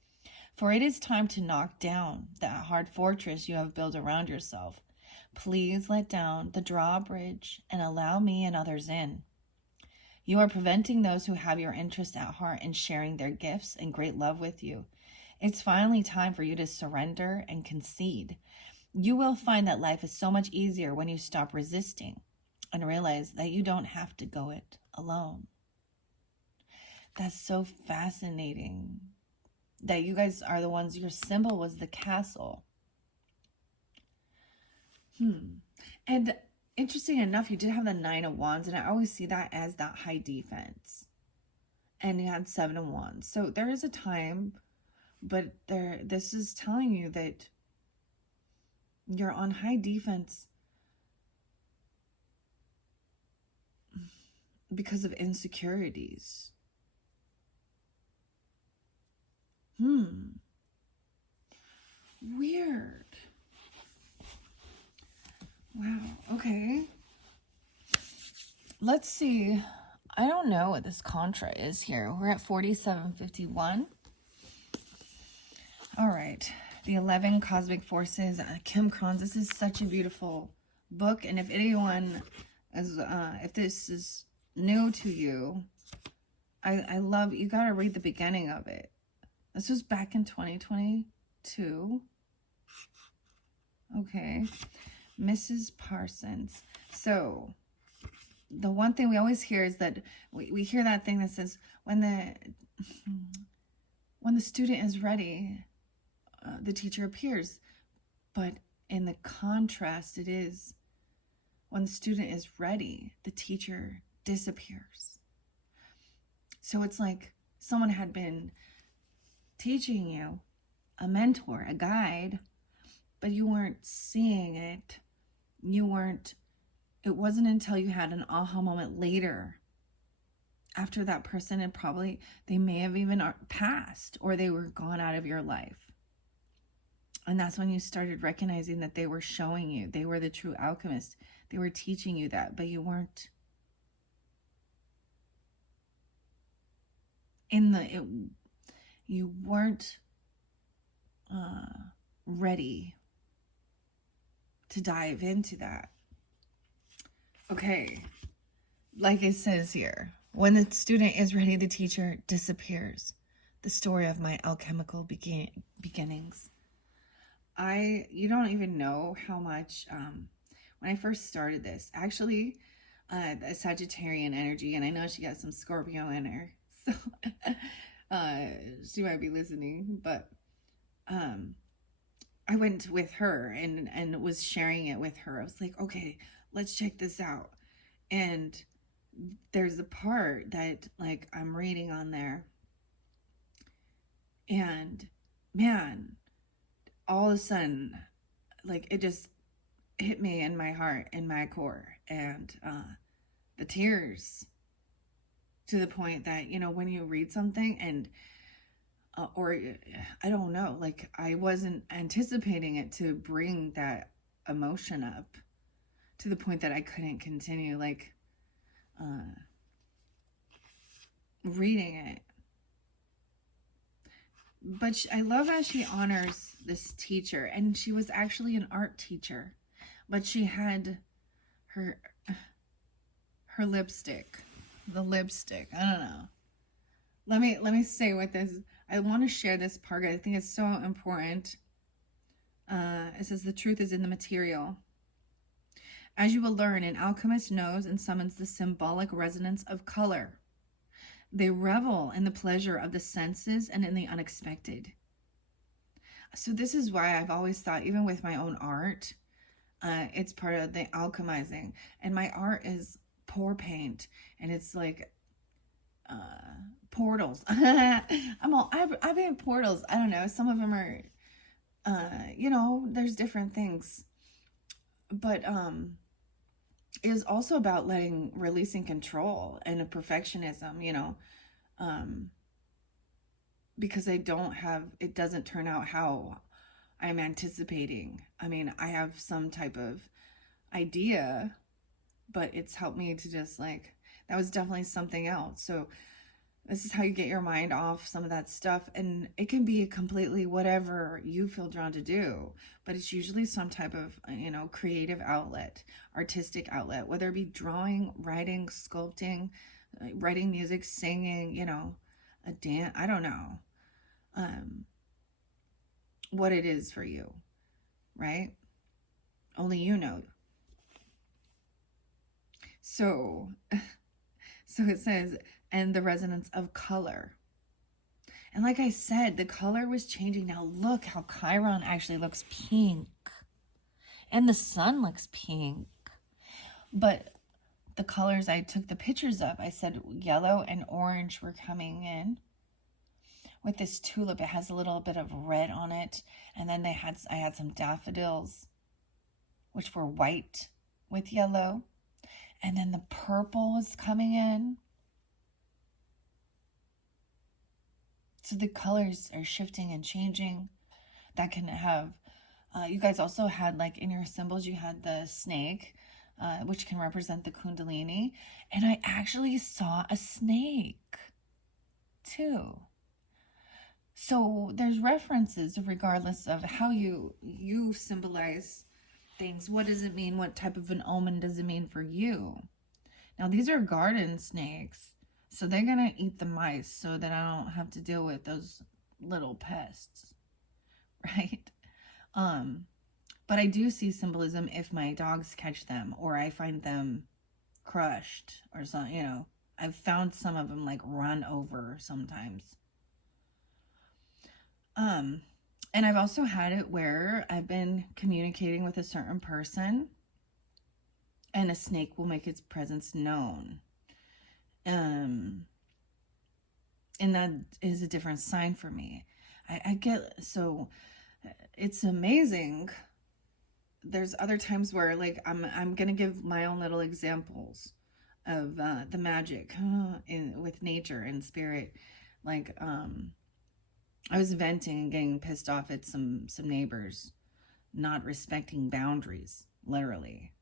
For it is time to knock down that hard fortress you have built around yourself. Please let down the drawbridge and allow me and others in. You are preventing those who have your interest at heart in sharing their gifts and great love with you. It's finally time for you to surrender and concede. You will find that life is so much easier when you stop resisting and realize that you don't have to go it alone. That's so fascinating that you guys are the ones, your symbol was the castle. And interesting enough, you did have the 9 of Wands, and I always see that as that high defense. And you had 7 of Wands. So there is a time, but this is telling you that you're on high defense because of insecurities. Weird. Wow. Okay. Let's see. I don't know what this contra is here. We're at 4751. All right. The 11 Cosmic Forces. Kim Kron's. This is such a beautiful book. And if anyone is, if this is new to you, I love, you got to read the beginning of it. This was back in 2022. Okay. Mrs. Parsons. So the one thing we always hear is that we hear that thing that says when the student is ready, the teacher appears. But in the contrast, it is when the student is ready, the teacher disappears. So it's like someone had been teaching you, a mentor, a guide, but you weren't seeing it. It wasn't until you had an aha moment later, after that person had probably, they may have even passed or they were gone out of your life. And that's when you started recognizing that they were showing you, they were the true alchemist. They were teaching you that, but you weren't you weren't ready to dive into that. Okay, like it says here, when the student is ready, the teacher disappears. The story of my alchemical beginnings. You don't even know how much, when I first started this, actually, a Sagittarian energy, and I know she got some Scorpio in her, so she might be listening, but I went with her and was sharing it with her. I was like, okay, let's check this out. And there's a part that like I'm reading on there, and man, all of a sudden, like it just hit me in my heart, in my core, and the tears, to the point that, you know, when you read something and or I don't know, like I wasn't anticipating it to bring that emotion up, to the point that I couldn't continue like reading it. But I love how she honors this teacher, and she was actually an art teacher, but she had her lipstick, the lipstick. I don't know. Let me say what this. I want to share this part. I think it's so important. It says the truth is in the material. As you will learn, an alchemist knows and summons the symbolic resonance of color. They revel in the pleasure of the senses and in the unexpected. So this is why I've always thought, even with my own art, it's part of the alchemizing. And my art is pour paint, and it's like portals. I've been portals. I don't know. Some of them are, you know, there's different things, but it is also about releasing control and a perfectionism, you know, because it doesn't turn out how I'm anticipating. I mean, I have some type of idea, but it's helped me to just like, that was definitely something else. So this is how you get your mind off some of that stuff. And it can be completely whatever you feel drawn to do, but it's usually some type of, you know, creative outlet, artistic outlet, whether it be drawing, writing, sculpting, writing music, singing, you know, a dance. I don't know what it is for you, right? Only you know. So it says, and the resonance of color. And like I said, the color was changing. Now look how Chiron actually looks pink. And the sun looks pink. But the colors I took the pictures of, I said yellow and orange were coming in. With this tulip, it has a little bit of red on it. And then I had some daffodils, which were white with yellow. And then the purple was coming in. So the colors are shifting and changing. That can have, you guys also had, like in your symbols, you had the snake, which can represent the Kundalini. And I actually saw a snake too. So there's references regardless of how you symbolize things. What does it mean? What type of an omen does it mean for you? Now these are garden snakes, so they're gonna eat the mice so that I don't have to deal with those little pests, right? But I do see symbolism if my dogs catch them or I find them crushed or something, you know. I've found some of them like run over sometimes. And I've also had it where I've been communicating with a certain person and a snake will make its presence known. And that is a different sign for me. I get, so it's amazing. There's other times where like I'm gonna give my own little examples of the magic with nature and spirit. Like I was venting and getting pissed off at some neighbors not respecting boundaries, literally.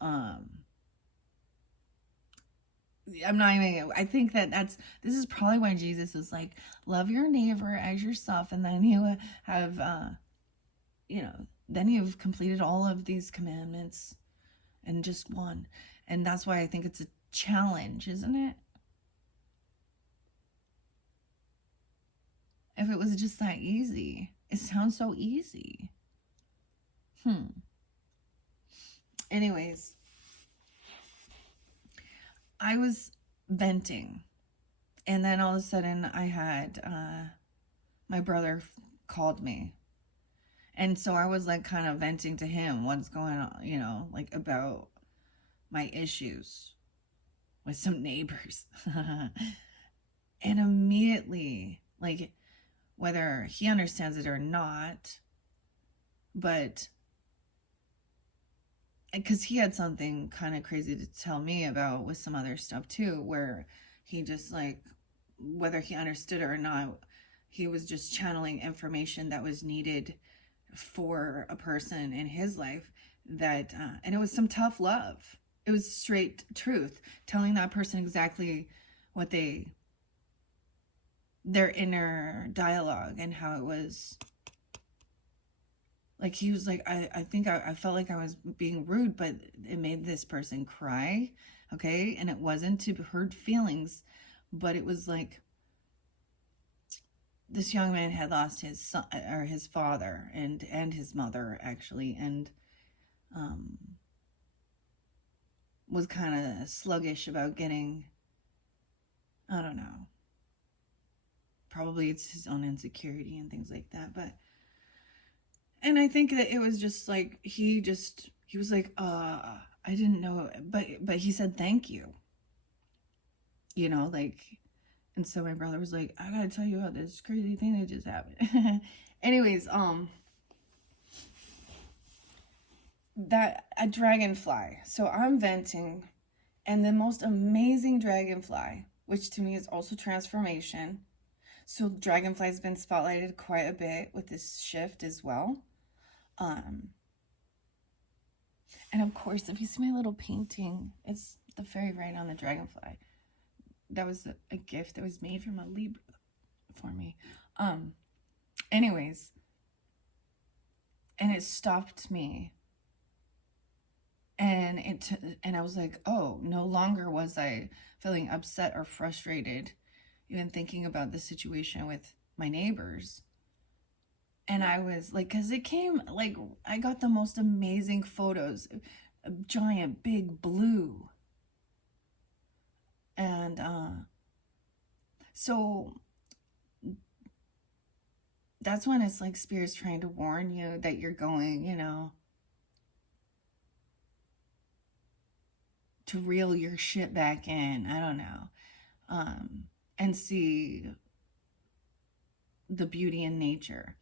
I'm not even, I think this is probably why Jesus was like, love your neighbor as yourself. And then you have, you know, then you've completed all of these commandments in just one. And that's why I think it's a challenge, isn't it? If it was just that easy, it sounds so easy. Anyways, I was venting, and then all of a sudden I had my brother called me, and so I was like kind of venting to him what's going on, you know, like about my issues with some neighbors. And immediately, like, whether he understands it or not, but because he had something kind of crazy to tell me about with some other stuff too, where he just, like, whether he understood it or not, he was just channeling information that was needed for a person in his life, that and it was some tough love. It was straight truth, telling that person exactly what their inner dialogue, and how it was. Like, he was like, I think I felt like I was being rude, but it made this person cry, okay? And it wasn't to hurt feelings, but it was like, this young man had lost his son, or his father, and his mother, actually, and was kind of sluggish about getting, I don't know, probably it's his own insecurity and things like that, but, and I think that it was just like, he was like, I didn't know, but he said thank you, like, and so my brother was like, I gotta tell you about this crazy thing that just happened. Anyways, that a dragonfly. So I'm venting, and the most amazing dragonfly, which to me is also transformation. So dragonfly's been spotlighted quite a bit with this shift as well. And of course, if you see my little painting, it's the fairy right on the dragonfly. That was a gift that was made from a Libra for me. Anyways, and it stopped me. And I was like, oh, no longer was I feeling upset or frustrated, even thinking about the situation with my neighbors. And I was like, because it came, like, I got the most amazing photos, a giant big blue. And so that's when it's like Spirit's trying to warn you that you're going, to reel your shit back in. I don't know. And see the beauty in nature.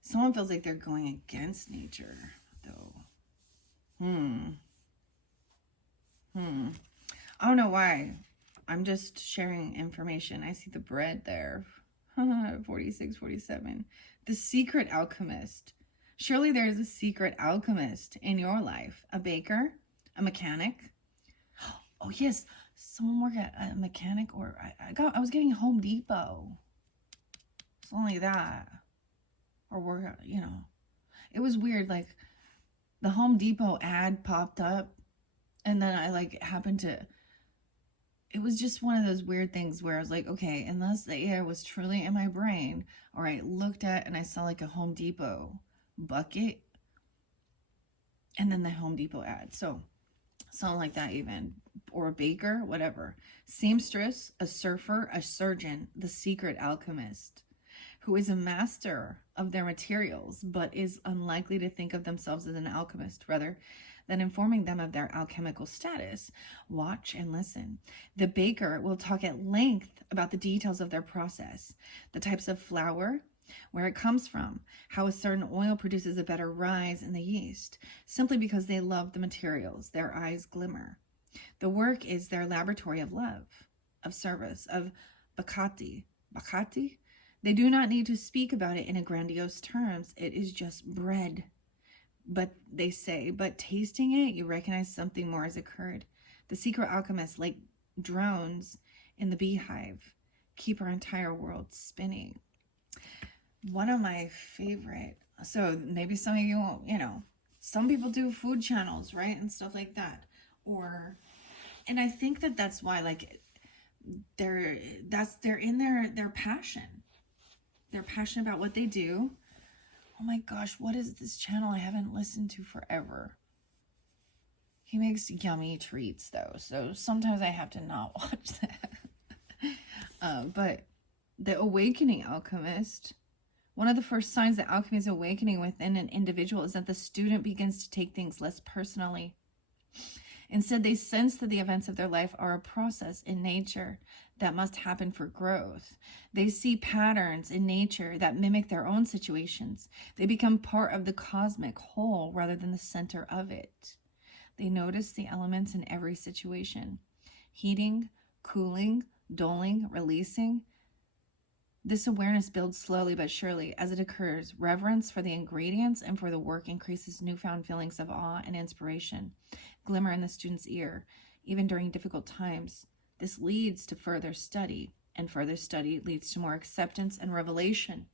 Someone feels like they're going against nature, though. I don't know why. I'm just sharing information. I see the bread there. 46, 47. The secret alchemist. Surely there is a secret alchemist in your life. A baker, a mechanic. Oh yes, someone work at a mechanic, or I was getting Home Depot. It's only that. Or work, It was weird, like the Home Depot ad popped up, and then I happened to, it was just one of those weird things where I was like, okay, unless the air was truly in my brain, or I looked at and I saw like a Home Depot bucket, and then the Home Depot ad. So something like that, even, or a baker, whatever. Seamstress, a surfer, a surgeon, the secret alchemist, who is a master of their materials, but is unlikely to think of themselves as an alchemist, rather than informing them of their alchemical status. Watch and listen. The baker will talk at length about the details of their process, the types of flour, where it comes from, how a certain oil produces a better rise in the yeast, simply because they love the materials. Their eyes glimmer. The work is their laboratory of love, of service, of bhakti. Bhakti? They do not need to speak about it in a grandiose terms. It is just bread. But they say, but tasting it, you recognize something more has occurred. The secret alchemists, like drones in the beehive, keep our entire world spinning. One of my favorite, so maybe some of you won't, some people do food channels, right? And stuff like that. And I think that's why, like, they're in their passion. They're passionate about what they do. Oh my gosh, what is this channel I haven't listened to forever? He makes yummy treats, though, so sometimes I have to not watch that. But the Awakening Alchemist, one of the first signs that alchemy is awakening within an individual is that the student begins to take things less personally. Instead, they sense that the events of their life are a process in nature that must happen for growth. They see patterns in nature that mimic their own situations. They become part of the cosmic whole rather than the center of it. They notice the elements in every situation: heating, cooling, dulling, releasing. This awareness builds slowly but surely as it occurs. Reverence for the ingredients and for the work increases newfound feelings of awe and inspiration glimmer in the student's ear, even during difficult times. This leads to further study, and further study leads to more acceptance and revelation.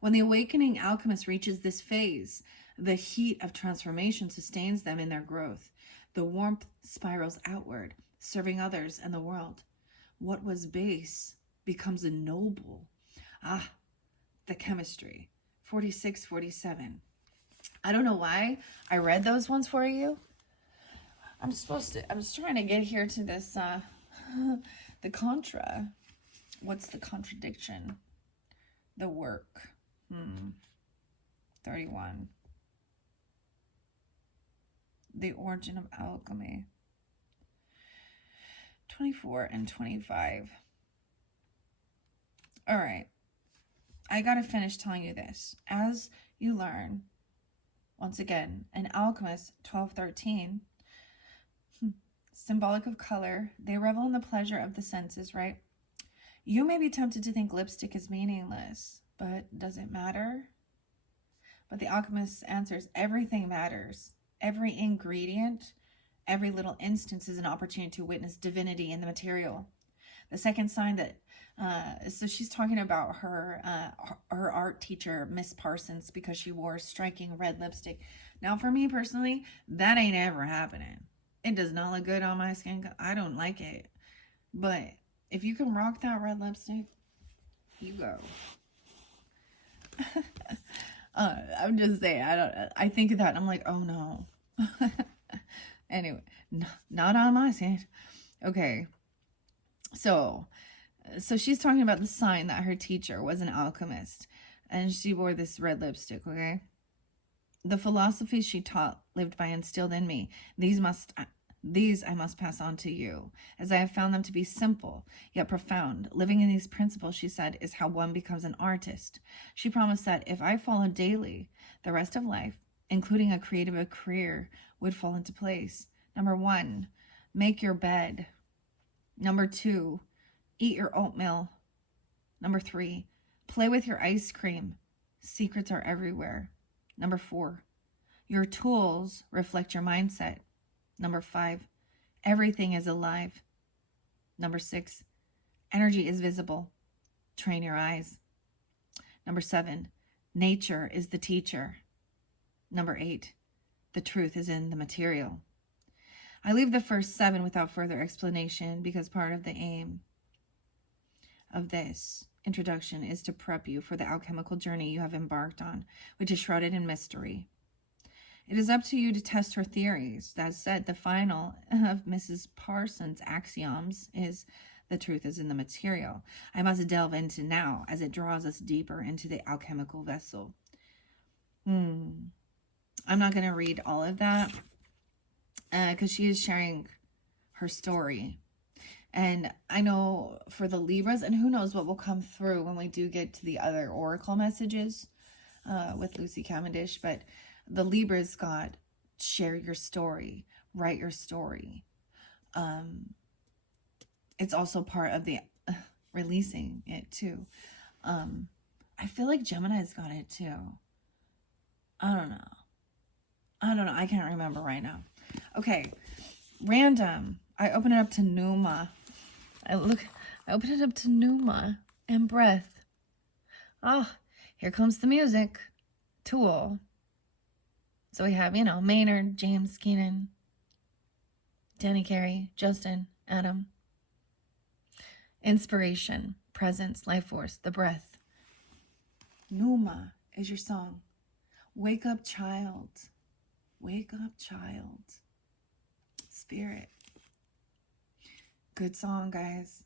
When the awakening alchemist reaches this phase, the heat of transformation sustains them in their growth. The warmth spirals outward, serving others and the world. What was base becomes a noble. Ah, the chemistry. 46, 47. I don't know why I read those ones for you. I'm just trying to get here to this, the contra. What's the contradiction? The work. 31. The origin of alchemy. 24 and 25. All right. I got to finish telling you this. As you learn, once again, an alchemist, 1213, symbolic of color, they revel in the pleasure of the senses, right? You may be tempted to think lipstick is meaningless, but does it matter? But the alchemist answers, everything matters. Every ingredient, every little instance is an opportunity to witness divinity in the material. The second sign that, so she's talking about her art teacher, Miss Parsons, because she wore striking red lipstick. Now, for me personally, that ain't ever happening. It does not look good on my skin. I don't like it. But if you can rock that red lipstick, you go. I'm just saying, I think of that and I'm like, oh no. Anyway, not on my skin. Okay. So she's talking about the sign that her teacher was an alchemist and she wore this red lipstick, okay? The philosophies she taught, lived by, instilled in me. These I must pass on to you, as I have found them to be simple, yet profound. Living in these principles, she said, is how one becomes an artist. She promised that if I followed daily, the rest of life, including a creative career, would fall into place. Number 1, make your bed. Number 2, eat your oatmeal. Number 3, play with your ice cream. Secrets are everywhere. Number 4, your tools reflect your mindset. Number 5, everything is alive. Number 6, energy is visible. Train your eyes. Number 7, nature is the teacher. Number 8, the truth is in the material. I leave the first 7 without further explanation because part of the aim of this introduction is to prep you for the alchemical journey you have embarked on, which is shrouded in mystery. It is up to you to test her theories. That said, the final of Mrs. Parsons' axioms is the truth is in the material. I must delve into now as it draws us deeper into the alchemical vessel. I'm not going to read all of that because she is sharing her story. And I know for the Libras, and who knows what will come through when we do get to the other oracle messages with Lucy Cavendish, but the Libras got share your story, write your story. It's also part of the releasing it too. I feel like Gemini's got it too. I don't know. I can't remember right now. Okay. Random. I open it up to Numa. I open it up to Numa and breath. Here comes the music. Tool. So we have, Maynard, James, Keenan, Danny Carey, Justin, Adam. Inspiration, presence, life force, the breath. Numa is your song. Wake up, child. Wake up, child. Spirit. Good song, guys.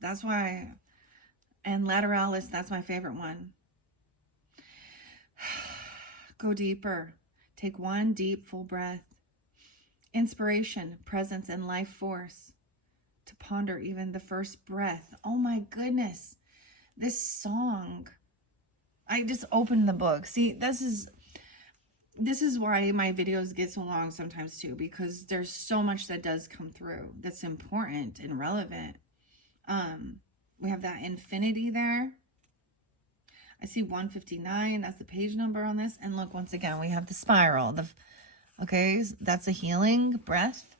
That's why. And Lateralis, that's my favorite one. Go deeper. Take one deep, full breath. Inspiration, presence, and life force. To ponder even the first breath. Oh my goodness. This song. I just opened the book. See, this is why my videos get so long sometimes too, because there's so much that does come through that's important and relevant. We have that infinity there. I see 159. That's the page number on this. And look, once again, we have the spiral. Okay, that's a healing breath.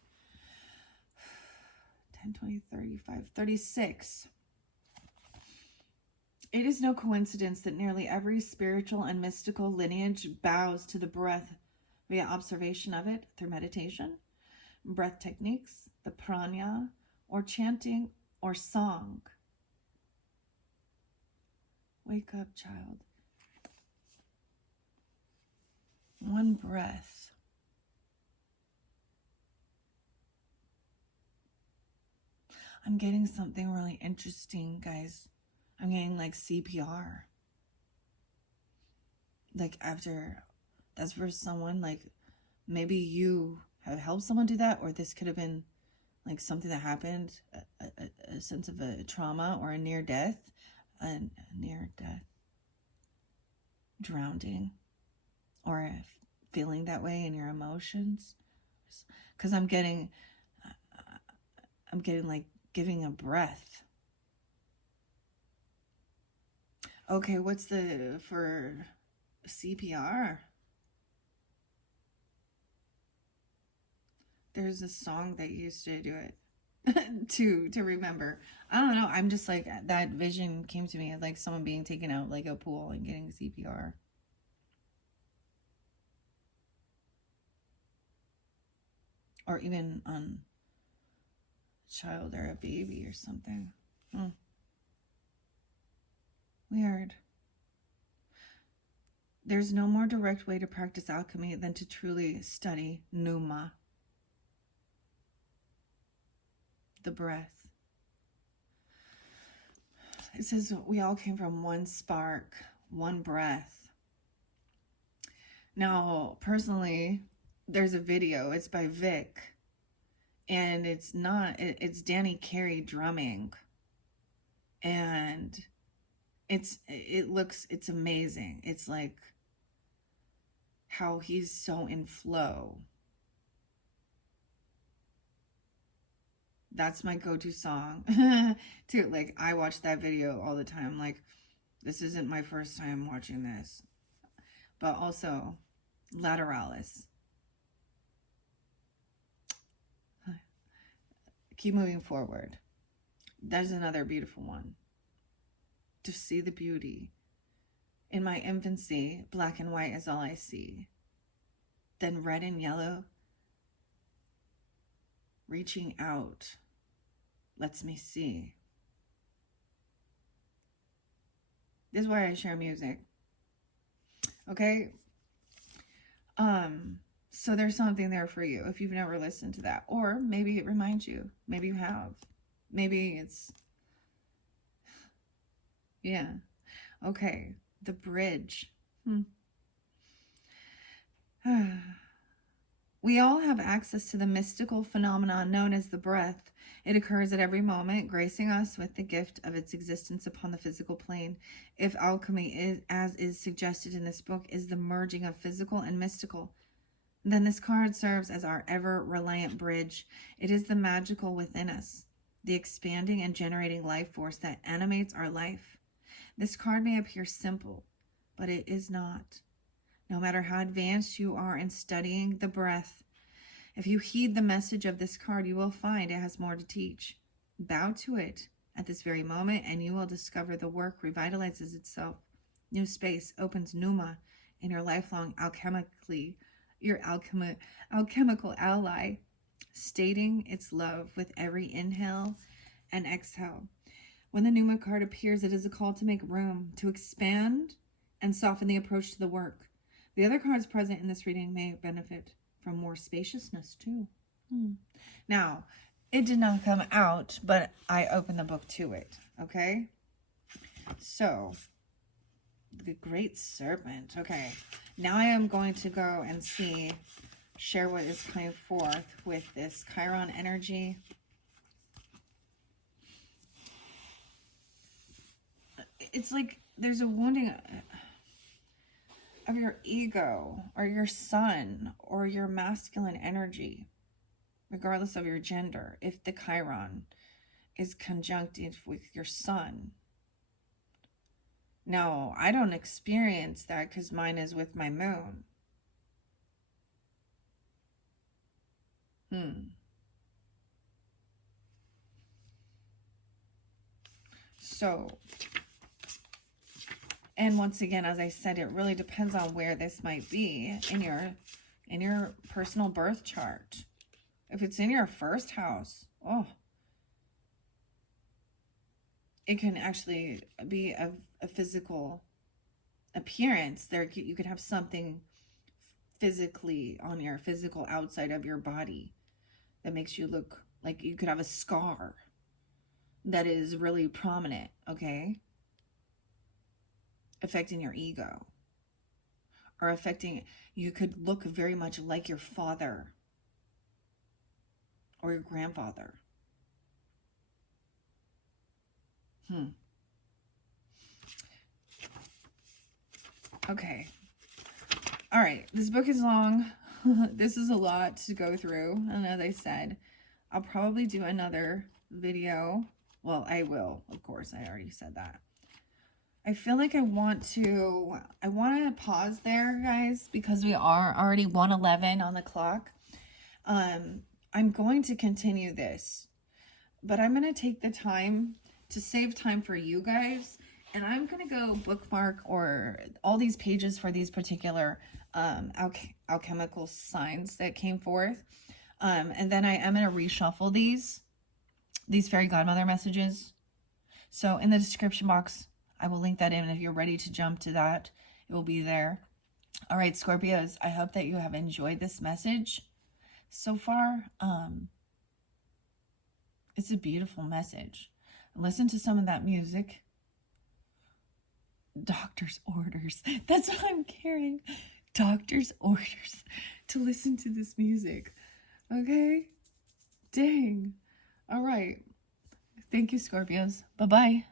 10, 20, 35, 36. It is no coincidence that nearly every spiritual and mystical lineage bows to the breath via observation of it through meditation, breath techniques, the prana, or chanting or song. Wake up, child. One breath. I'm getting something really interesting, guys. I'm getting like CPR. Like after, that's for someone, like maybe you have helped someone do that, or this could have been like something that happened, a sense of a trauma or a near death, drowning, or feeling that way in your emotions. Because I'm getting like giving a breath. Okay, what's for CPR? There's a song that used to do it to remember. I don't know. I'm just like, that vision came to me of like someone being taken out like a pool and getting CPR. Or even on a child or a baby or something. Weird. There's no more direct way to practice alchemy than to truly study pneuma, the breath. It says we all came from one spark, one breath. Now, personally, there's a video. It's by Vic, and it's Danny Carey drumming, and it's amazing. It's like how he's so in flow. That's my go-to song too. Like, I watch that video all the time. Like, this isn't my first time watching this, but also Lateralis. Keep moving forward. There's another beautiful one. To see the beauty. In my infancy, black and white is all I see. Then red and yellow, reaching out, lets me see. This is why I share music. Okay? So there's something there for you if you've never listened to that. Or maybe it reminds you. Maybe you have. Maybe it's... Yeah. Okay. The bridge. We all have access to the mystical phenomenon known as the breath. It occurs at every moment, gracing us with the gift of its existence upon the physical plane. If alchemy is, as is suggested in this book, is the merging of physical and mystical, then this card serves as our ever-reliant bridge. It is the magical within us, the expanding and generating life force that animates our life. This card may appear simple, but it is not. No matter how advanced you are in studying the breath, if you heed the message of this card, you will find it has more to teach. Bow to it at this very moment, and you will discover the work revitalizes itself. New space opens pneuma in your lifelong alchemical ally, stating its love with every inhale and exhale. When the pneuma card appears, it is a call to make room, to expand and soften the approach to the work. The other cards present in this reading may benefit from more spaciousness too. Now, it did not come out, but I opened the book to it, okay? So, the Great Serpent. Okay, now I am going to go and see share what is coming forth with this Chiron energy. It's like there's a wounding of your ego or your sun or your masculine energy, regardless of your gender, if the Chiron is conjunctive with your sun. Now, I don't experience that because mine is with my moon. So, and once again, as I said, it really depends on where this might be in your personal birth chart. If it's in your first house, oh, it can actually be a physical appearance. There, you could have something physically on your physical outside of your body that makes you look like you could have a scar that is really prominent, okay? Affecting your ego, or affecting, you could look very much like your father or your grandfather. Okay. All right. This book is long. This is a lot to go through. And as I said, I'll probably do another video. Well, I will, of course. I already said that. I feel like I want to pause there, guys, because we are already 1:11 on the clock. I'm going to continue this, but I'm going to take the time to save time for you guys, and I'm going to go bookmark or all these pages for these particular alchemical signs that came forth. And then I am going to reshuffle these fairy godmother messages. So in the description box, I will link that in. If you're ready to jump to that, it will be there. All right, Scorpios, I hope that you have enjoyed this message so far. It's a beautiful message. Listen to some of that music. Doctor's orders. That's what I'm carrying. Doctor's orders to listen to this music. Okay? Dang. All right. Thank you, Scorpios. Bye-bye.